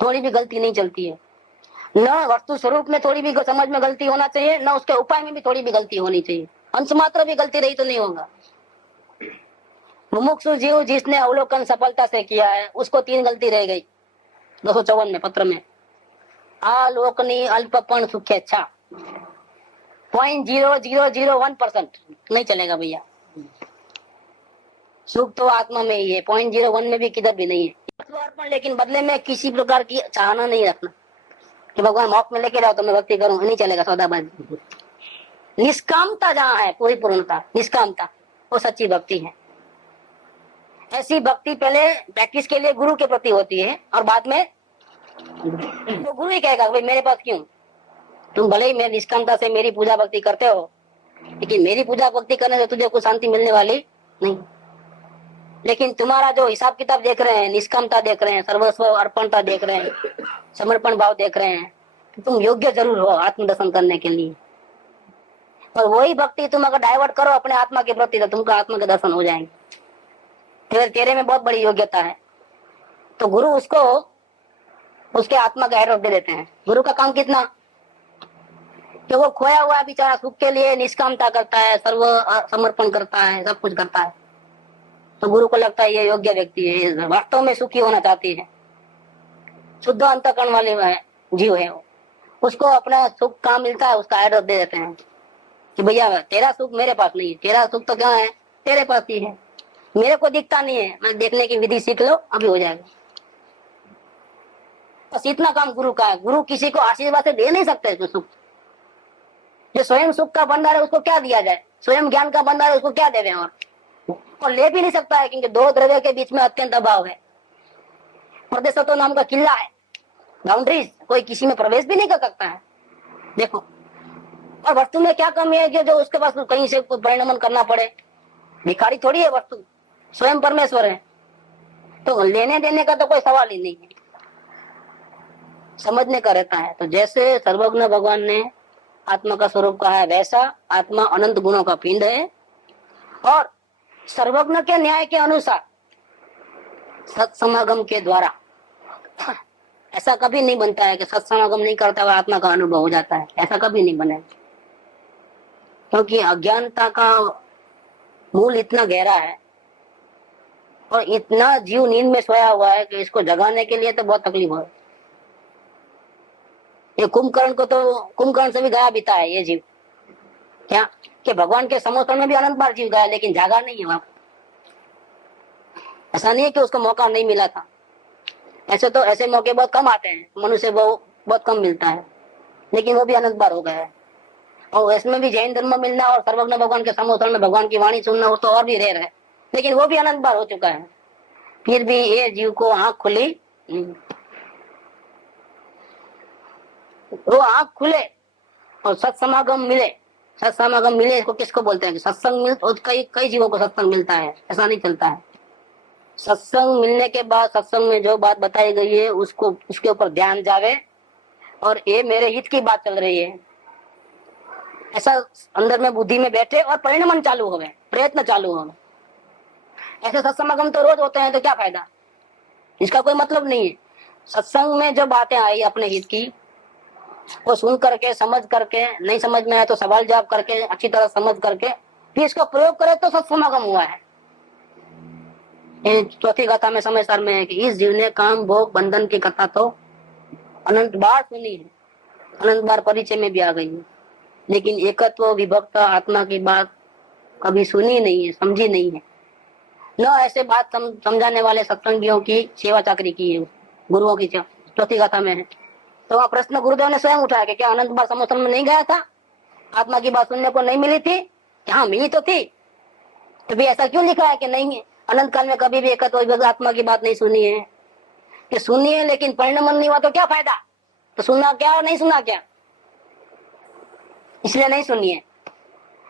थोड़ी भी गलती नहीं चलती है, न वस्तु स्वरूप में थोड़ी भी समझ में गलती होना चाहिए, न उसके उपाय में भी थोड़ी भी गलती होनी चाहिए। अंश मात्र भी गलती रही तो नहीं होगा। मुमुक्षु जीव जिसने अवलोकन सफलता से किया है उसको 3 गलती रह गई 254 में पत्र में। आलोकनी अल्पपण सुखेच्छा 0.0001% नहीं चलेगा भैया। सुख तो आत्मा में ही है, 0.01 में भी किधर भी नहीं है। लेकिन बदले में किसी प्रकार की चाहना नहीं रखना कि भगवान मोक्ष में लेके जाओ तो मैं भक्ति करूं, नहीं चलेगा सौदाबाजी। निष्कामता जहाँ है, पूरी पूर्णता, निष्कामता, वो सच्ची भक्ति है। ऐसी भक्ति पहले प्रैक्टिस के लिए गुरु के प्रति होती है और बाद में तो गुरु ही कहेगा भाई मेरे पास क्यों, तुम भले ही मैं निष्कामता से मेरी पूजा भक्ति करते हो, लेकिन मेरी पूजा भक्ति करने से तुझे कुछ शांति मिलने वाली नहीं। लेकिन तुम्हारा जो हिसाब किताब देख रहे हैं, निष्कामता देख रहे हैं, सर्वस्व अर्पणता देख रहे हैं, समर्पण भाव देख रहे हैं, तो तुम योग्य जरूर हो आत्मदर्शन करने के लिए। और वही भक्ति तुम अगर डाइवर्ट करो अपने आत्मा के प्रति तो तुमका आत्मा के दर्शन हो जाएंगे। फिर तेरे में बहुत बड़ी योग्यता है तो गुरु उसको उसके आत्मा का एडॉप्ट दे देते हैं। गुरु का काम कितना कि वो खोया हुआ बेचारा सुख के लिए निष्कामता करता है, सर्व समर्पण करता है, सब कुछ करता है। तो गुरु को लगता है ये योग्य व्यक्ति है, वास्तव में सुखी होना चाहती है, शुद्ध अंतःकरण वाले जीव है वो। उसको अपना सुख कहाँ मिलता है उसका एड्रेस दे देते हैं कि भैया तेरा सुख मेरे पास नहीं है, तेरा सुख तो क्या है तेरे पास ही है, मेरे को दिखता नहीं है, मैं देखने की विधि सीख लो अभी हो जाएगा। बस इतना काम गुरु का है। गुरु किसी को आशीर्वाद से दे नहीं सकते इसको सुख। जो स्वयं सुख का भंडार है उसको क्या दिया जाए, स्वयं ज्ञान का भंडार है उसको क्या देवे, और ले भी नहीं सकता है क्योंकि 2 द्रव्य के बीच में अत्यंत अभाव है। प्रदेशत्व नाम का किला है, बाउंड्रीज, कोई किसी में प्रवेश भी नहीं कर सकता है। देखो, और वस्तु में क्या कमी है कि जो उसके पास कहीं से कोई परिणमन करना पड़े। भिखारी थोड़ी है वस्तु, स्वयं परमेश्वर है, तो लेने देने का तो कोई सवाल ही नहीं है, समझने का रहता है। तो जैसे सर्वज्ञ भगवान ने आत्मा का स्वरूप कहा है वैसा आत्मा अनंत गुणों का पिंड है और सर्वज्ञ के न्याय के अनुसार सत्समागम के द्वारा ऐसा कभी नहीं बनता है कि सत्समागम नहीं करता हुआ आत्मा का अनुभव हो जाता है, ऐसा कभी नहीं बने, क्योंकि अज्ञानता का मूल इतना गहरा है और इतना जीव नींद में सोया हुआ है कि इसको जगाने के लिए तो बहुत तकलीफ है। ये कुंभकर्ण को तो कुंभकर्ण से भी गया बीता है ये जीव, क्या कि भगवान के समोसन में भी अनंत बार जीव गया लेकिन जागा नहीं है वहां। ऐसा नहीं है कि उसको मौका नहीं मिला था, ऐसे तो ऐसे मौके बहुत कम आते हैं, मनुष्य बहुत कम मिलता है, लेकिन वो भी अनंत बार हो गया है। और इसमें भी जैन धर्म मिलना और सर्वज्ञ भगवान के समोसन में भगवान की वाणी सुनना वो तो और भी रेयर है, लेकिन वो भी अनंत बार हो चुका है। फिर भी ये जीव को आंख खुली, वो आंख खुले और सत्समागम मिले। सत्समागम मिले इसको किसको बोलते हैं? सत्संग मिल, कई कई जीवों को सत्संग मिलता है, ऐसा नहीं चलता है। सत्संग मिलने के बाद सत्संग में जो बात बताई गई है उसको उसके ऊपर ध्यान जावे और ये मेरे हित की बात चल रही है, ऐसा अंदर में बुद्धि में बैठे और परिणमन चालू हो गए, प्रयत्न चालू हो गए। ऐसे सत्संग तो रोज होते हैं तो क्या फायदा, इसका कोई मतलब नहीं है। सत्संग में जो बातें आई अपने हित की वो सुन करके समझ करके, नहीं समझ में आए तो सवाल जवाब करके अच्छी तरह समझ करके फिर इसको प्रयोग करे तो सत्समागम हुआ है। चौथी गाथा में समय सार में है कि इस जीव ने काम भोग बंधन की कथा तो अनंत बार सुनी है, अनंत बार परिचय में भी आ गई है, लेकिन एकत्व विभक्त आत्मा की बात कभी सुनी नहीं है, समझी नहीं है। न ऐसे बात समझाने वाले सत्संगियों की सेवा चाकरी की है, गुरुओं की चौथी गाथा में है। तो वहाँ प्रश्न गुरुदेव ने स्वयं उठाया कि क्या अनंत बार समोसन में नहीं गया था, आत्मा की बात सुनने को नहीं मिली थी? हाँ मिली तो थी, तो भी ऐसा क्यों लिखा है कि नहीं अनंत काल में कभी भी एकत्व आत्मा की बात नहीं सुनी है? कि सुनी है लेकिन परिणमन नहीं हुआ तो क्या फायदा, तो सुना क्या और नहीं सुना क्या, इसलिए नहीं सुनी है।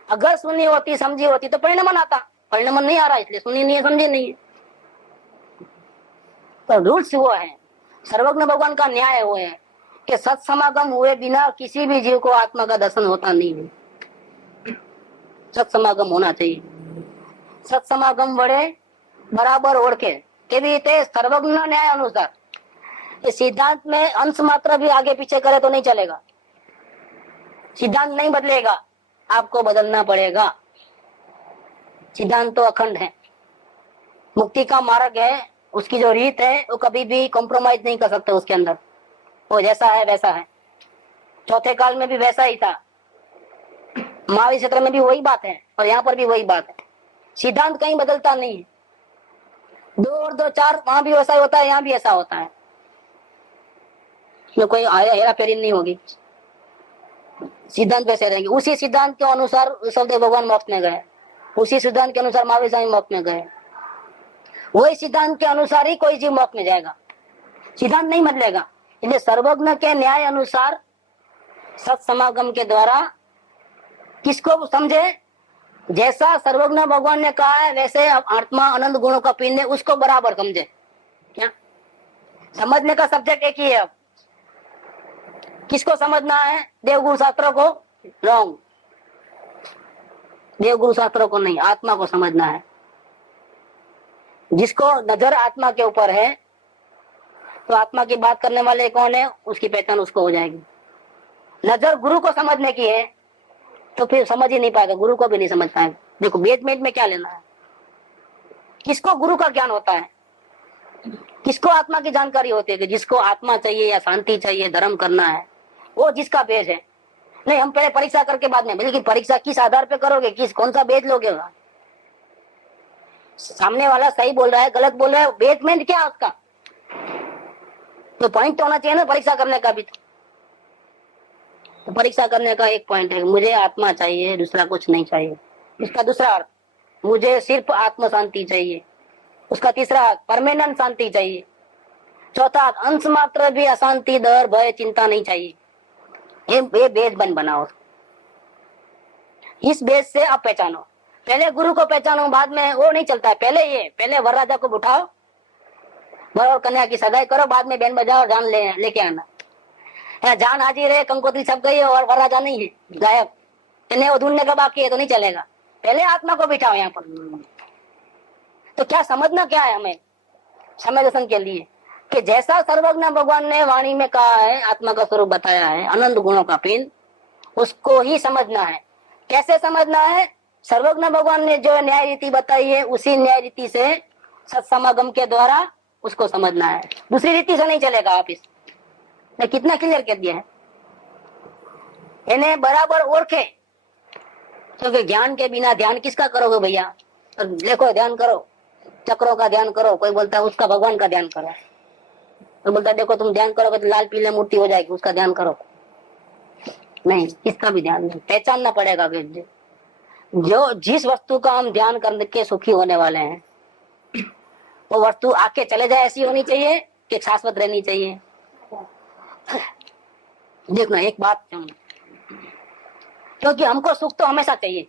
अगर सुनी होती समझी होती तो परिणमन आता, परिणमन नहीं आ रहा इसलिए सुनी नहीं है, समझी नहीं है। तो रूल्स वो है, सर्वज्ञ भगवान का न्याय वो है कि सत्समागम हुए बिना किसी भी जीव को आत्मा का दर्शन होता नहीं है। सत्समागम होना चाहिए, सत्समागम बड़े बराबर ओढ़के के भी ते सर्वज्ञ न्याय अनुसार। इस सिद्धांत में अंश मात्र भी आगे पीछे करे तो नहीं चलेगा, सिद्धांत नहीं बदलेगा, आपको बदलना पड़ेगा। सिद्धांत तो अखंड है, मुक्ति का मार्ग है, उसकी जो रीत है वो कभी भी कॉम्प्रोमाइज नहीं कर सकते उसके अंदर, वो जैसा है वैसा है। चौथे काल में भी वैसा ही था, महावीर क्षेत्र में भी वही बात है और यहाँ पर भी वही बात है। सिद्धांत कहीं बदलता नहीं है, 2 और 2 4, वहां भी वैसा ही होता है, यहाँ भी ऐसा होता है, इसमें कोई हेरा फेरी नहीं होगी। सिद्धांत वैसे रहेंगे, उसी सिद्धांत के अनुसार ऋषभदेव भगवान मोक्ष में गए, उसी सिद्धांत के अनुसार महावीर स्वामी मोक्ष में गए, वही सिद्धांत के अनुसार ही कोई जीव मोक्ष में जाएगा, सिद्धांत नहीं बदलेगा। इसलिए सर्वज्ञ के न्याय अनुसार सत्समागम के द्वारा किसको समझे, जैसा सर्वज्ञ भगवान ने कहा है वैसे आत्मा अनंत गुणों का पिंड है, उसको बराबर समझे। क्या समझने का सब्जेक्ट एक ही है, अब किसको समझना है? देवगुरु शास्त्रों को? रॉन्ग, देवगुरु शास्त्रों को नहीं, आत्मा को समझना है। जिसको नजर आत्मा के ऊपर है तो आत्मा की बात करने वाले कौन है, उसकी पहचान उसको हो जाएगी। नजर गुरु को समझने की है तो फिर समझ ही नहीं पाएगा, गुरु को भी नहीं समझ पाएगा। देखो बेदमेंट में क्या लेना है, किसको गुरु का ज्ञान होता है, किसको आत्मा की जानकारी होती है कि जिसको आत्मा चाहिए या शांति चाहिए, धर्म करना है, वो जिसका बेज है। नहीं हम पहले परीक्षा करके बाद में, लेकिन परीक्षा किस आधार पे करोगे, किस कौन सा बेज लोगे? सामने वाला सही बोल रहा है गलत बोल रहा है, बेसमेंट क्या है उसका, तो पॉइंट तो होना चाहिए ना परीक्षा करने का भी। तो परीक्षा करने का एक पॉइंट है, मुझे आत्मा चाहिए, दूसरा कुछ नहीं चाहिए। इसका दूसरा अर्थ, मुझे सिर्फ आत्म शांति चाहिए। उसका तीसरा अर्थ, परमानेंट शांति चाहिए। चौथा अर्थ, अंश मात्र भी अशांति, डर, भय, चिंता नहीं चाहिए। ये बेस बनाओ, इस बेस से आप पहचानो। पहले गुरु को पहचानो, बाद में वो नहीं चलता है। पहले वरराजा को उठाओ, वर और कन्या की सगाई करो, बाद में बैंड बजाओ और जान लेके आना। जान हाजिर है, कंकोत्री छप गई है और वरराजा नहीं है, गायब, इन्हें वो ढूंढने का बाकी है तो नहीं चलेगा। पहले आत्मा को बिठाओ यहाँ पर। तो क्या समझना क्या है हमें समय दर्शन के लिए? कि जैसा सर्वज्ञ भगवान ने वाणी में कहा है, आत्मा का स्वरूप बताया है, अनंत गुणों का पिंड, उसको ही समझना है। कैसे समझना है? सर्वज्ञ भगवान ने जो न्याय रीति बताई है, उसी न्याय रीति से सत्समागम के द्वारा उसको समझना है। दूसरी रीति से नहीं चलेगा। आप इस कितना क्लियर कर दिया है। इन्हें बराबर ओरखे, क्योंकि ज्ञान के बिना ध्यान किसका करोगे भैया? तो देखो, ध्यान करो, चक्रों का ध्यान करो, कोई बोलता है उसका भगवान का ध्यान करो, कोई बोलता है देखो तुम ध्यान करोगे तो लाल पीले मूर्ति हो जाएगी, उसका ध्यान करो। नहीं, इसका भी ध्यान नहीं। पहचानना पड़ेगा कि जो जिस वस्तु का हम ध्यान करके सुखी होने वाले हैं, वो वस्तु आके चले जाए ऐसी होनी चाहिए कि शाश्वत रहनी चाहिए। देखना एक बात, क्योंकि हमको सुख तो हमेशा चाहिए,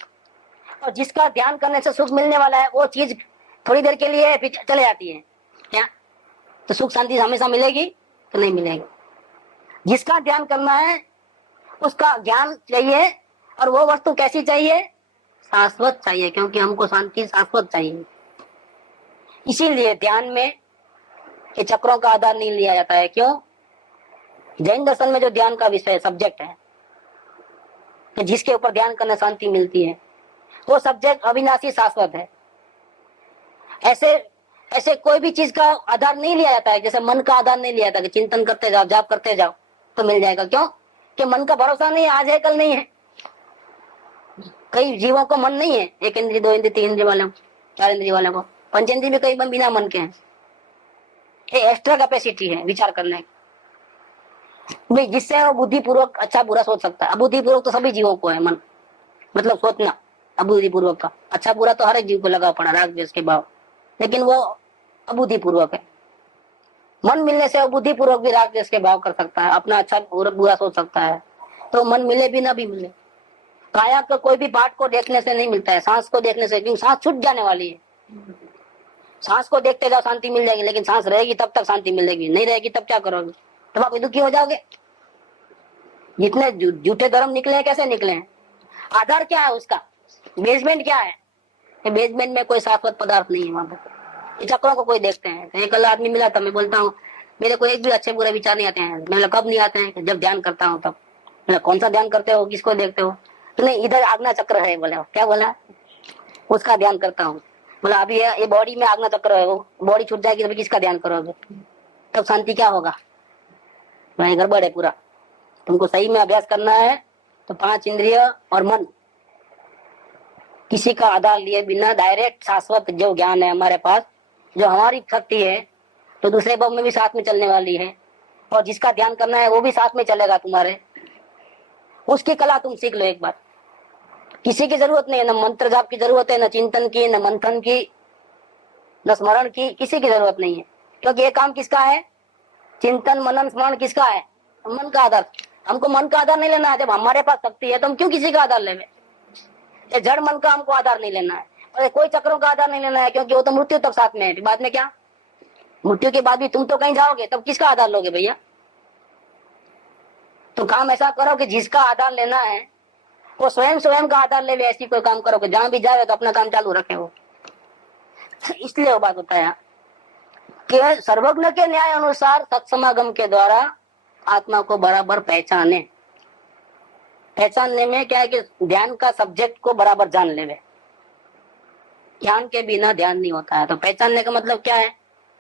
और जिसका ध्यान करने से सुख मिलने वाला है वो चीज थोड़ी देर के लिए चले जाती है क्या? तो सुख शांति हमेशा मिलेगी तो नहीं मिलेगी। जिसका ध्यान करना है उसका ज्ञान चाहिए, और वो वस्तु कैसी चाहिए? शाश्वत चाहिए, क्योंकि हमको शांति शाश्वत चाहिए। इसीलिए ध्यान में ये चक्रों का आधार नहीं लिया जाता है। क्यों? जैन दर्शन में जो ध्यान का विषय सब्जेक्ट है, कि जिसके ऊपर ध्यान करने शांति मिलती है, वो सब्जेक्ट अविनाशी शाश्वत है। ऐसे कोई भी चीज का आधार नहीं लिया जाता है। जैसे मन का आधार नहीं लिया जाता कि चिंतन करते जाओ, जाप करते जाओ तो मिल जाएगा। क्यों? कि मन का भरोसा नहीं है, आज है कल नहीं है। कई जीवों को मन नहीं है, एक इंद्रिय, दो इंद्रिय, तीन इंद्रिय वाले, चार इंद्रिय वाले को, पंचेंद्रिय भी कई बिना मन के हैं। ये एक्स्ट्रा कैपेसिटी है विचार करने की, जिससे वो बुद्धिपूर्वक अच्छा बुरा सोच सकता है। अबुद्धिपूर्वक तो सभी जीवों को है मन, मतलब सोचना अबुद्धिपूर्वक का। अच्छा बुरा तो हर एक जीव को लगा पड़ा, राग द्वेष के भाव, लेकिन वो अबुद्धिपूर्वक है। मन मिलने से बुद्धिपूर्वक भी राग द्वेष के भाव कर सकता है, अपना अच्छा बुरा सोच सकता है। तो मन मिले भी ना भी मिले, काया का कोई भी पार्ट को देखने से नहीं मिलता है, सांस को देखने से, क्योंकि सांस छूट जाने वाली है। सांस को देखते जाओ शांति मिल जाएगी, लेकिन सांस रहेगी तब तक शांति मिलेगी, नहीं रहेगी तब क्या करोगे? तब आप दुखी हो जाओगे। जितने झूठे धर्म निकले हैं, कैसे निकले हैं? आधार क्या है उसका? बेसमेंट क्या है? बेसमेंट में कोई शाश्वत पदार्थ नहीं है। वहां पर चक्रों को कोई देखते हैं। एक आदमी मिला था, मैं बोलता हूँ मेरे को एक भी अच्छे बुरे विचार नहीं आते हैं। मैं कब नहीं आते हैं? जब ध्यान करता हूँ तब। कौन सा ध्यान करते हो, किसको देखते हो? तो नहीं, इधर आज्ञा चक्र है। बोला क्या? बोला उसका ध्यान करता हूँ। बोला अभी ये बॉडी में आज्ञा चक्र है, वो बॉडी छूट जाएगी तो किसका ध्यान करोगे? तब शांति क्या होगा? वही गड़बड़ है पूरा। तुमको सही में अभ्यास करना है तो 5 इंद्रिय और मन, किसी का आधार लिए बिना डायरेक्ट शाश्वत जो ज्ञान है हमारे पास, जो हमारी शक्ति है, तो दूसरे भाव में भी साथ में चलने वाली है, और जिसका ध्यान करना है वो भी साथ में चलेगा तुम्हारे। उसकी कला तुम सीख लो एक बार। किसी की जरूरत नहीं है, न मंत्र जाप की जरूरत है, न चिंतन की, न मंथन की, न स्मरण की, किसी की जरूरत नहीं है। क्योंकि ये काम किसका है? चिंतन मनन स्मरण किसका है? मन का आधार। हमको मन का आधार नहीं लेना है। जब हमारे पास शक्ति है तो हम क्यों किसी का आधार लेंगे? ये जड़ मन का हमको आधार नहीं लेना है, और कोई चक्रों का आधार नहीं लेना है, क्योंकि वो तो मृत्यु तक साथ में है। बाद में क्या? मृत्यु के बाद भी तुम तो कहीं जाओगे, तब किसका आधार लोगे भैया? तो काम ऐसा करो कि जिसका आधार लेना है वो स्वयं का आधार ले ले। ऐसी कोई काम करो कि जहां भी जाए तो अपना काम चालू रखे वो। इसलिए वो बात बताया कि सर्वज्ञ के न्याय अनुसार सत्समागम के द्वारा आत्मा को बराबर पहचानने में क्या है कि ध्यान का सब्जेक्ट को बराबर जान ले। ज्ञान के बिना ध्यान नहीं होता है। तो पहचानने का मतलब क्या है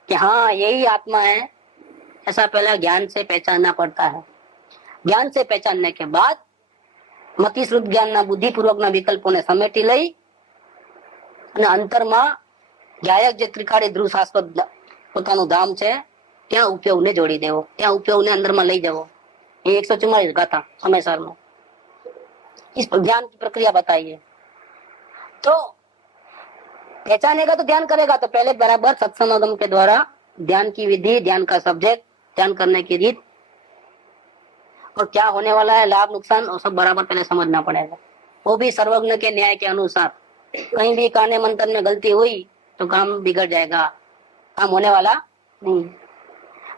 कि हाँ यही आत्मा है, ऐसा पहला ज्ञान से पहचानना पड़ता है। ज्ञान से पहचानने के बाद मति श्रुत ज्ञान ना बुद्धिपूर्वक ना विकल्पों ने समेटी लई અને અંતરમાં ગાયક જે ત્રિકાળી ધ્રુવ શાશ્વત પોતાનું ધામ છે ત્યાં ઉપયોગને જોડી દેવો, ત્યાં ઉપયોગને અંદરમાં લઈ જવો। ये 144 गाथा समयसार में इस ज्ञान की प्रक्रिया बताइए। तो पहचानेगा तो ध्यान करेगा, तो पहले बराबर सत्समागम के द्वारा ध्यान की विधि, ध्यान का सब्जेक्ट, ध्यान करने की रीत और क्या होने वाला है, लाभ नुकसान, और सब बराबर पहले समझना पड़ेगा। वो भी सर्वज्ञ के न्याय के अनुसार। कहीं भी काने मंथन में गलती हुई तो काम बिगड़ जाएगा, काम होने वाला नहीं।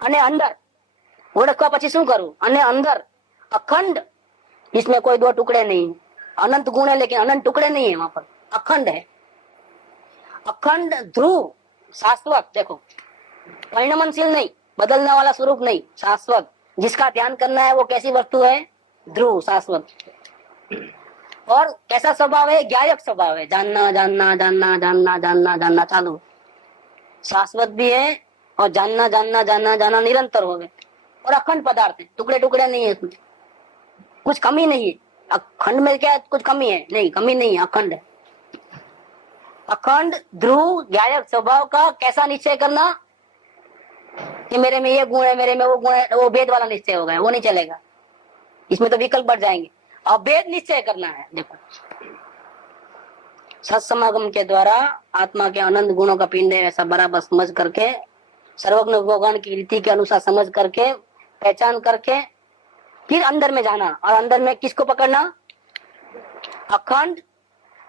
અને અંદર ઓળખવા પછી શું કરું? અને અંદર अखंड, इसमें कोई 2 टुकड़े नहीं। अनंत गुण है लेकिन अनंत टुकड़े नहीं है, वहां पर अखंड है। अखंड ध्रुव शाश्वत, देखो परिणमनशील नहीं, बदलने वाला स्वरूप नहीं, शाश्वत। जिसका ध्यान करना है वो कैसी वस्तु है? ध्रुव, शाश्वत। और कैसा स्वभाव है? ज्ञायक स्वभाव है, जानना जानना जानना जानना जानना जानना चालू। शाश्वत भी है और जानना जानना जानना जानना निरंतर हो गए। और अखंड पदार्थ है, टुकड़े टुकड़े नहीं है इसमें, कुछ कमी नहीं है। अखंड में क्या कुछ कमी है? नहीं, कमी नहीं है, अखंड है। अखंड ध्रुव ज्ञायक स्वभाव का कैसा निश्चय करना कि मेरे में ये गुण है, मेरे में वो गुण है, वो भेद वाला निश्चय हो गया, वो नहीं चलेगा। इसमें तो विकल्प बढ़ जाएंगे। अभेद निश्चय करना है। देखो, सत्समागम के द्वारा आत्मा के अनंत गुणों का पिंड है ऐसा बराबर समझ करके, सर्वज्ञ भगवान की रीति के अनुसार समझ करके, पहचान करके, फिर अंदर में जाना। और अंदर में किसको पकड़ना? अखंड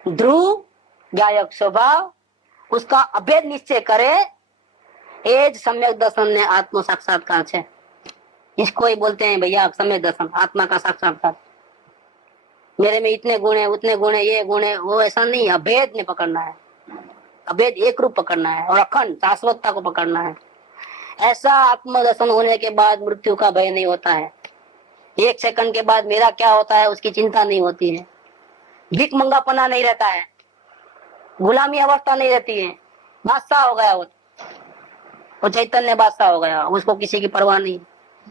ध्रुव ज्ञायक स्वभाव, उसका अभेद निश्चय करे। एज सम्यक दर्शन ने आत्म साक्षात्कार है। इसको ही बोलते हैं भैया सम्यक दर्शन, आत्मा का साक्षात्कार। मेरे में इतने गुण है, उतने गुण है, ये गुण है, वो ऐसा नहीं। अभेद ने पकड़ना है, अभेद एक रूप पकड़ना है और अखंड शाश्वतता को पकड़ना है। ऐसा आत्मदर्शन होने के बाद मृत्यु का भय नहीं होता है। 1 सेकंड के बाद मेरा क्या होता है उसकी चिंता नहीं होती है। भीख मंगापना नहीं रहता है, गुलामी अवस्था नहीं रहती है। बादशाह हो गया वो चैतन्य बादशाह हो गया, उसको किसी की परवाह नहीं।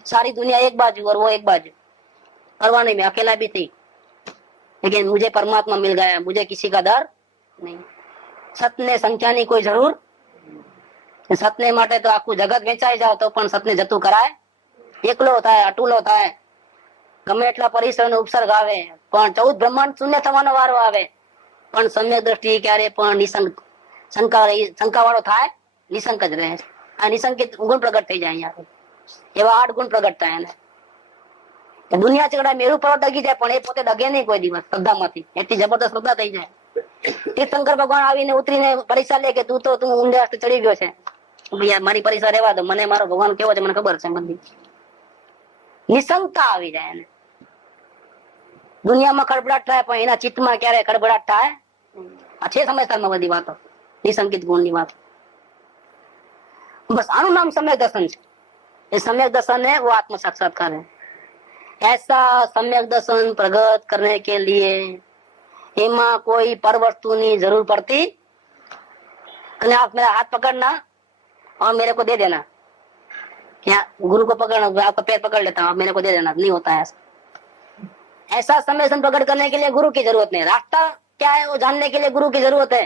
सारी दुनिया एक बाजू और वो एक बाजू, परवाह नहीं। मैं अकेला भी थी, लेकिन मुझे परमात्मा मिल गया, मुझे किसी का डर नहीं। सतने संख्या नहीं कोई जरूर। सतने માટે તો આખું જગત વેચાઈ જાવ તો પણ સતને જતું કરાય? એકલો થાય, અટુલો થાય, ગમે એટલા પરિસરનો ઉપસર્ગ આવે, પણ 14 બ્રહ્માંડ શૂન્ય થવાનો વારો આવે, પણ સમ્યક દ્રષ્ટિ ક્યારે પણ નિશંક શંકાવાળો થાય? નિશંક જ રહે। આ નિશંકિત ગુણ પ્રગટ થઈ જાય। અહીંયા એવા 8 ગુણ પ્રગટ થાય એને। દુનિયા ચકડા મેરુ પર્વત ડગી જાય પણ એ પોતે ડગે નહીં કોઈ દિવસ શ્રદ્ધામાંથી, એટલી જબરદસ્ત શ્રદ્ધા થઈ જાય। તીર્થંકર ભગવાન આવીને ઉતરીને પરીક્ષા લે કે તું ઊંડે હસ્તે ચડી ગયો છે, ભૈયા મારી પરીક્ષા રહેવા દો, મને મારો ભગવાન કેવો છે મને ખબર છે બધી। નિશંકતા આવી જાય એને। દુનિયામાં ખડબડાટ થાય પણ એના ચિત્તમાં ક્યારે ખડબડાટ થાય? આ છે સમયસરમાં બધી વાતો, નિશંકિત ગુણની વાત। बस आनु नाम सम्यक दर्शन है। ये सम्यक दर्शन है, वो आत्म साक्षात्कार है। ऐसा सम्यक दर्शन प्रगट करने के लिए एमा कोई पर वस्तु की जरूर पड़ती। आप मेरा हाथ पकड़ना और मेरे को दे देना, क्या गुरु को पकड़ना, आपका पैर पकड़ लेता हूँ, आप मेरे को दे देना, नहीं होता है ऐसा। ऐसा सम्यक दर्शन प्रकट करने के लिए गुरु की जरूरत नहीं। रास्ता क्या है वो जानने के लिए गुरु की जरूरत है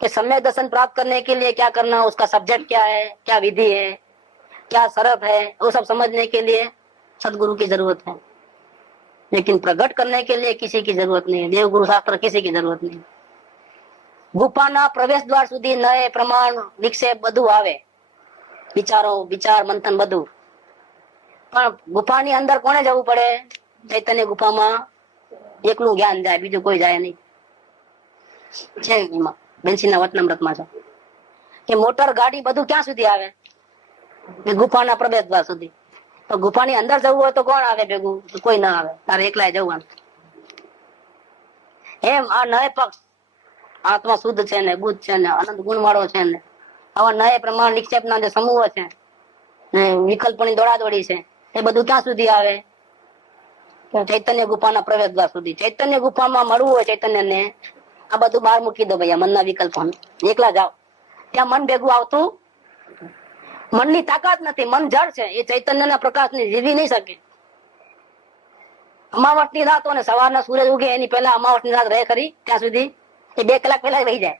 कि सम्यक दर्शन प्राप्त करने के लिए क्या करना, उसका सब्जेक्ट क्या है, क्या विधि है, क्या शर्त है, वो सब समझने के लिए सदगुरु की जरूरत है। लेकिन प्रकट करने के लिए किसी की जरूरत नहीं है। देव गुरु शास्त्र किसी की जरूरत नहीं। गुफाना प्रवेश द्वार सुधी नए प्रमाण विक्षेप बधु आवे, विचारो विचार मंथन बधु, पण गुफानी अंदर कोने जवू पड़े? चैतन्य गुफामां एकलू ज्ञान जाए, बीजू कोई जाए नहीं। છે એમાં બેન્સીના વચનામૃતમાં છે કે મોટર ગાડી બધું ક્યાં સુધી આવે? ગુફાના પ્રવેશ દ્વાર સુધી। તો ગુફાની અંદર જવું હોય તો કોણ આવે ભેગું? કોઈ ના આવે, તારે એકલા જવાનું। એમ આ નય પક્ષ આત્મા શુદ્ધ છે ને, બુદ્ધ છે ને, અનંત ગુણ વાળો છે ને, આવા નય પ્રમાણ નિક્ષેપના જે સમૂહ છે ને, વિકલ્પની દોડાદોડી છે, એ બધું ક્યાં સુધી આવે? ચૈતન્ય ગુફાના પ્રવેશ દ્વાર સુધી। ચૈતન્ય ગુફામાં મળવું હોય ચૈતન્યને, આ બધું બહાર મૂકી દો ભૈયા, મનના વિકલ્પો, એકલા જાઓ। ત્યાં મન ભેગું આવતું, મનની તાકાત નથી, મન જળ છે, એ ચૈતન્યના પ્રકાશને જીવી નહીં શકે। અમાવસની રાત અને સવારના સૂરજ ઉગે એની પહેલા અમાવસની રાત રહે ખરી? ત્યાં સુધી એ 2 કલાક પહેલા રહી જાય।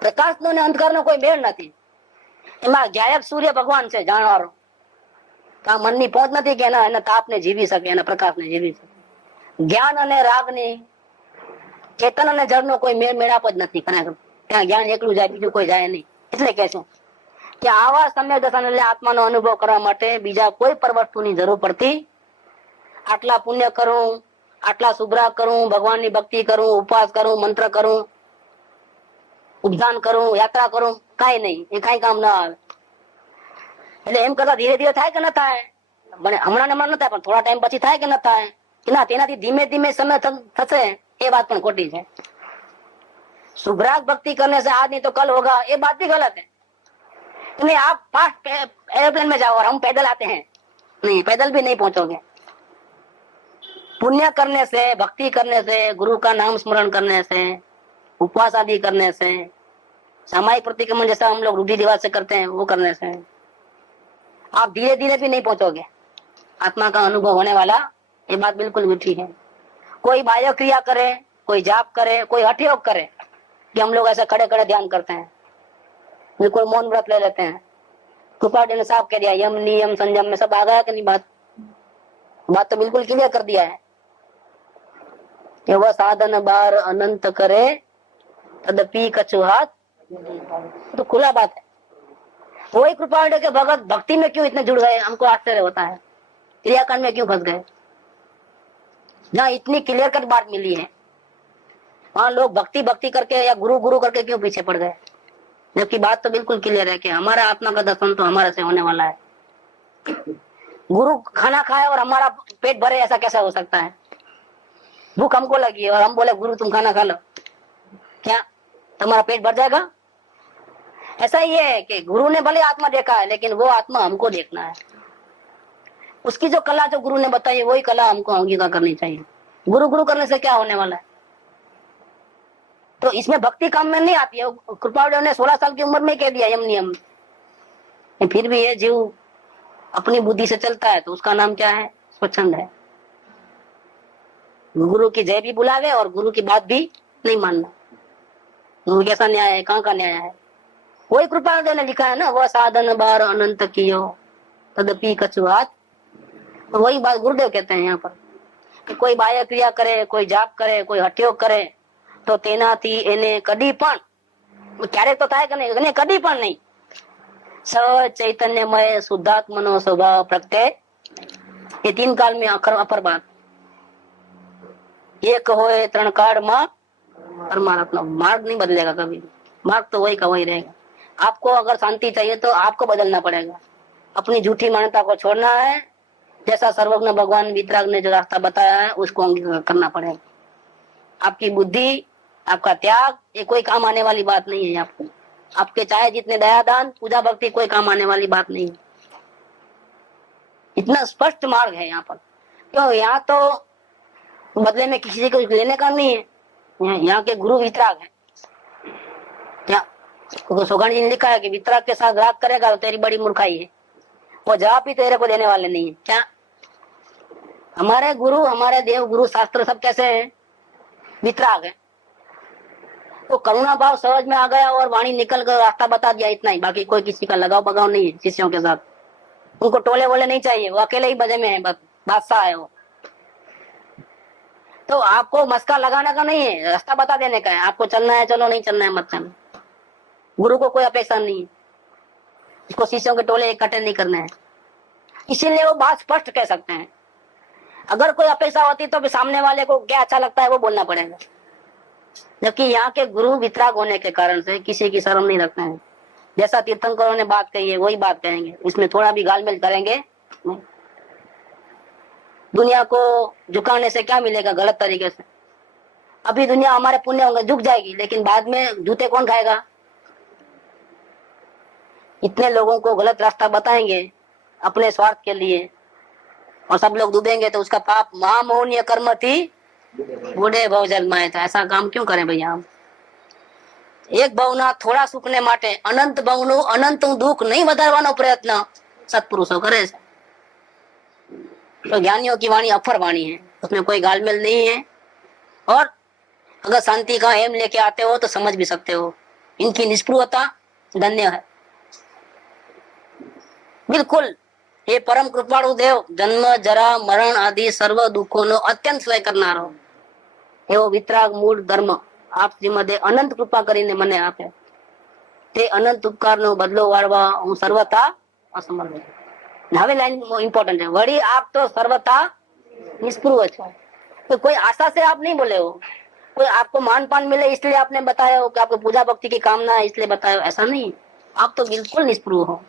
પ્રકાશનો ને અંધકારનો કોઈ મેળ નથી। એમાં જ્ઞાયક સૂર્ય ભગવાન છે જાણવારો। આ મનની પહોંચ નથી કે એના તાપને જીવી શકે, એના પ્રકાશને જીવી શકે। જ્ઞાન અને રાગની, ચેતન અને જળનો કોઈ મેળ મેળાપ જ નથી ખરેખર। ત્યાં જ્ઞાન એકલું જાય, બીજું કોઈ જાય નહીં। એટલે કે છે કે આવા સમ્યક દર્શન એટલે આત્માનો અનુભવ કરવા માટે બીજા કોઈ પર વસ્તુની જરૂર પડતી। આટલા પુણ્ય કરું, આટલા શુભ્રા કરું, ભગવાનની ભક્તિ કરું, ઉપવાસ કરું, મંત્ર કરું, ઉપદાન કરું, યાત્રા કરું, કાંઈ નહીં, એ કાંઈ કામ ના આવે। એટલે એમ કરતા ધીરે ધીરે થાય કે ન થાય? હમણાં ન થાય, પણ થોડા ટાઈમ પછી થાય કે ન થાય? કે ના, તેનાથી ધીમે ધીમે સમય થશે, એ बात પણ ખોટી છે। शुभराग भक्ति करने से आज नहीं तो कल होगा, ये बात भी गलत है। नहीं, आप फास्ट एरोप्लेन में जाओ और हम पैदल आते हैं, नहीं, पैदल भी नहीं पहुंचोगे। पुण्य करने से, भक्ति करने से, गुरु का नाम स्मरण करने से, उपवास आदि करने से, सामायिक प्रतिक्रमण जैसा हम लोग रूढ़ि रिवाज से करते हैं वो करने से आप धीरे धीरे भी नहीं पहुंचोगे आत्मा का अनुभव होने वाला। ये बात बिल्कुल भी ठीक है। कोई बाह्य क्रिया करे, कोई जाप करे, कोई हठ योग करे, कि हम लोग ऐसा खड़े खड़े ध्यान करते हैं, बिल्कुल मौन व्रत ले लेते हैं। कृपाड़ी ने साफ कह दिया, यम नियम संयम में सब आ गया कि नहीं? बात तो बिल्कुल क्लियर कर दिया है कि वह साधन बार अनंत करे तदपि कछु हाथ, तो खुला बात है। वही कृपाड़ी के भगत भक्ति में क्यों इतने जुड़ गए, हमको आश्चर्य होता है। क्रियाकांड में क्यों फंस गए? जहाँ इतनी क्लियर कट बात मिली है वहां लोग भक्ति भक्ति करके या गुरु गुरु करके क्यों पीछे पड़ गए, जबकि बात तो बिल्कुल क्लियर है कि हमारा आत्मा का दर्शन तो हमारे से होने वाला है। गुरु खाना खाए और हमारा पेट भरे, ऐसा कैसा हो सकता है? भूख हमको लगी है और हम बोले गुरु तुम खाना खा लो, क्या तुम्हारा पेट भर जाएगा? ऐसा ही है कि गुरु ने भले आत्मा देखा है, लेकिन वो आत्मा हमको देखना है। उसकी जो कला जो गुरु ने बताई वही कला हमको अंगीकार करनी चाहिए। गुरु गुरु करने से क्या होने वाला है? तो इसमें भक्ति काम में नहीं आती है। कृपालु ने 16 साल की उम्र में कह दिया यम नियम, फिर भी ये जीव अपनी बुद्धि से चलता है, तो उसका नाम क्या है? स्वच्छंद है। गुरु की जय भी बुलावे और गुरु की बात भी नहीं मानना। गुरु कैसा न्याय है? कहाँ का न्याय है? वही कृपालु ने लिखा है ना, वह साधन बार अनंत कियो तदपि कछु हाथ। तो वही बात गुरुदेव कहते हैं यहाँ पर कि कोई बाह्य क्रिया करे, कोई जाप करे, कोई हठयोग करे, तो तेनाथी एने कदी पण, क्यारेक तो थाय के नहीं, कदी पण नहीं, स चैतन्यमय शुद्धात्मनो स्वभाव प्रत्यय, ये 3 काल में अपर बात। एक होए 3 काल में परमात्मा, मार्ग नहीं बदलेगा कभी, मार्ग तो वही का वही रहेगा। आपको अगर शांति चाहिए तो आपको बदलना पड़ेगा, अपनी झूठी मान्यता को छोड़ना है। जैसा सर्वज्ञ भगवान वितराग ने जो रास्ता बताया है उसको अंगीकार करना पड़ेगा। आपकी बुद्धि, आपका त्याग, ये कोई काम आने वाली बात नहीं है। आपको आपके चाहे जितने दयादान, पूजा भक्ति, कोई काम आने वाली बात नहीं है। इतना स्पष्ट मार्ग है यहाँ पर। क्यों? यहाँ तो बदले में किसी को लेने का नहीं है। यहाँ के गुरु वितराग है। सोगानी जी ने लिखा है कि वितराग के साथ राग करेगा तो तेरी बड़ी मूर्खाई है। वो जवाब भी तेरे को देने वाले नहीं है। क्या हमारे गुरु, हमारे देव गुरु शास्त्र सब कैसे हैं? वितराग है। तो करुणा भाव सहज में आ गया और वाणी निकल कर रास्ता बता दिया, इतना ही। बाकी कोई किसी का लगाव बगाव नहीं है शिष्यों के साथ। उनको टोले वोले नहीं चाहिए, वो अकेले ही बजे में है, बादशाह है वो। तो आपको मस्का लगाने का नहीं है, रास्ता बता देने का है। आपको चलना है चलो, नहीं चलना है मत चलो। गुरु को कोई अपेक्षा नहीं है, इसको शिष्यों के टोले इकट्ठे नहीं करने हैं। इसीलिए वो बात स्पष्ट कह सकते हैं। अगर कोई अपेक्षा होती तो भी सामने वाले को क्या अच्छा लगता है वो बोलना पड़ेगा। जबकि यहाँ के गुरु वितराग होने के कारण से किसी की शर्म नहीं रखते हैं। जैसा तीर्थंकरों ने बात कही है वही बात कहेंगे, इसमें थोड़ा भी गालमेल करेंगे नहीं। दुनिया को झुकाने से क्या मिलेगा? गलत तरीके से। अभी दुनिया हमारे पुण्य होंगे झुक जाएगी, लेकिन बाद में जूते कौन खाएगा? इतने लोगों को गलत रास्ता बताएंगे अपने स्वार्थ के लिए और सब लोग डूबेंगे, तो उसका पाप महामोहनीय कर्म थी बूढ़े भव जन्माए था। ऐसा काम क्यों करें भैया हम? एक भावना थोड़ा सुखने માટે અનંત ભાવનું અનંત દુઃખ नहीं વધારવાનો प्रयत्न सत्पुरुषों करे। तो ज्ञानियों की वाणी अफर वाणी है, उसमें कोई गालमेल नहीं है। और अगर शांति का एम लेके आते हो तो समझ भी सकते हो। इनकी निष्प्रुहता धन्य है बिल्कुल। ये परम कृपाळु देव जन्म जरा मरण आदि सर्व दुखों अत्यंत सह करनारो एवो वितराग मूળ धर्म आप श्रीमदे अनंत कृपा કરીને મને આપે। તે અનંત ઉપકારનો બદલો વાળવા હું સર્વથા અસમર્થ છું। હવે लाइन इम्पोर्टेंट है, वड़ी आप तो सर्वथा निष्पृह છો। तो कोई आशा से आप नहीं बोले हो, कोई आपको मान पान मिले इसलिए आपने बताया हो कि आपको पूजा भक्ति की कामना है इसलिए बताया, ऐसा नहीं। आप तो बिल्कुल निष्पृह हो,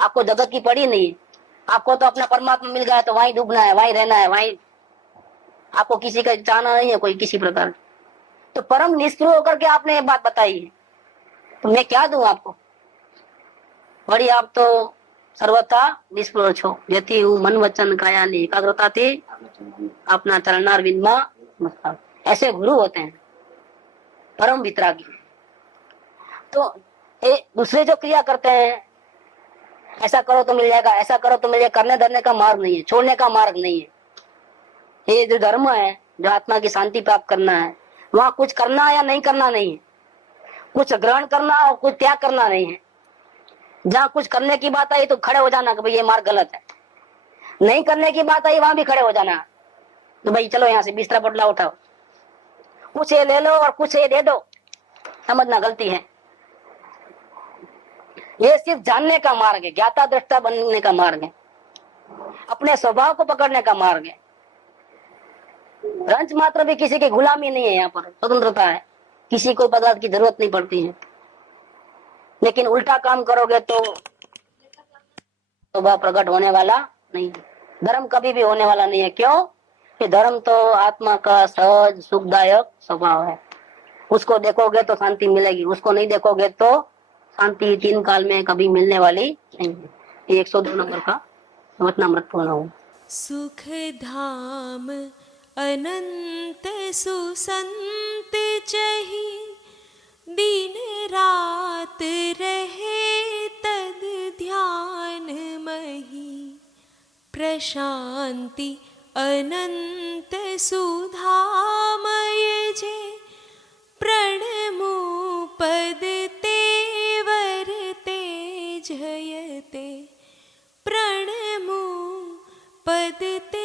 आपको जगत की पड़ी नहीं। आपको तो अपना परमात्मा मिल गया तो वहीं डूबना है, वहीं रहना है, वहीं आपको किसी का चाहना नहीं है कोई किसी प्रकार। तो परम निष्क्रिय होकर के आपने ये बात बताई है, तो मैं क्या दूं आपको? વળી આપ તો સર્વથા નિષ્ફળ છો, જેથી હું મન વચન કાયાની એકાગ્રતાથી अपना चरणार विंदमा मस्ताव। ऐसे गुरु होते हैं परम वितरागी। तो ये दूसरे जो क्रिया करते हैं, ऐसा करो तो मिल जाएगा, ऐसा करो तो मिल जाएगा, करने धरने का मार्ग नहीं है, छोड़ने का मार्ग नहीं है। ये जो धर्म है, जो आत्मा की शांति प्राप्त करना है, वहां कुछ करना या नहीं करना नहीं है, कुछ ग्रहण करना और कुछ त्याग करना नहीं है। जहाँ कुछ करने की बात आई तो खड़े हो जाना कि भाई ये मार्ग गलत है, नहीं करने की बात आई वहां भी खड़े हो जाना तो भाई चलो यहाँ से बिस्तरा बदला उठाओ, कुछ ये ले लो और कुछ ये दे दो, समझना गलती है। ये सिर्फ जानने का मार्ग है, ज्ञाता दृष्टा बनने का मार्ग है, अपने स्वभाव को पकड़ने का मार्ग है। रंच मात्र भी किसी की गुलामी नहीं है, यहाँ पर स्वतंत्रता है, किसी को पदार्थ की जरूरत नहीं पड़ती है। लेकिन उल्टा काम करोगे तो स्वभाव प्रकट होने वाला नहीं है, धर्म कभी भी होने वाला नहीं है। क्यों? कि धर्म तो आत्मा का सहज सुखदायक स्वभाव है, उसको देखोगे तो शांति मिलेगी, उसको नहीं देखोगे तो शांति तीन काल में कभी मिलने वाली नहीं है। ये 102 नंबर का वचनामृत पूर्ण हो। सुख धाम अनंत सुसंत चही, दिन रात रहे तद ध्यान मही। प्रशांति अनंत सुधामय जे, प्रणमो पद तेवर ते जयते, प्रणमो पद ते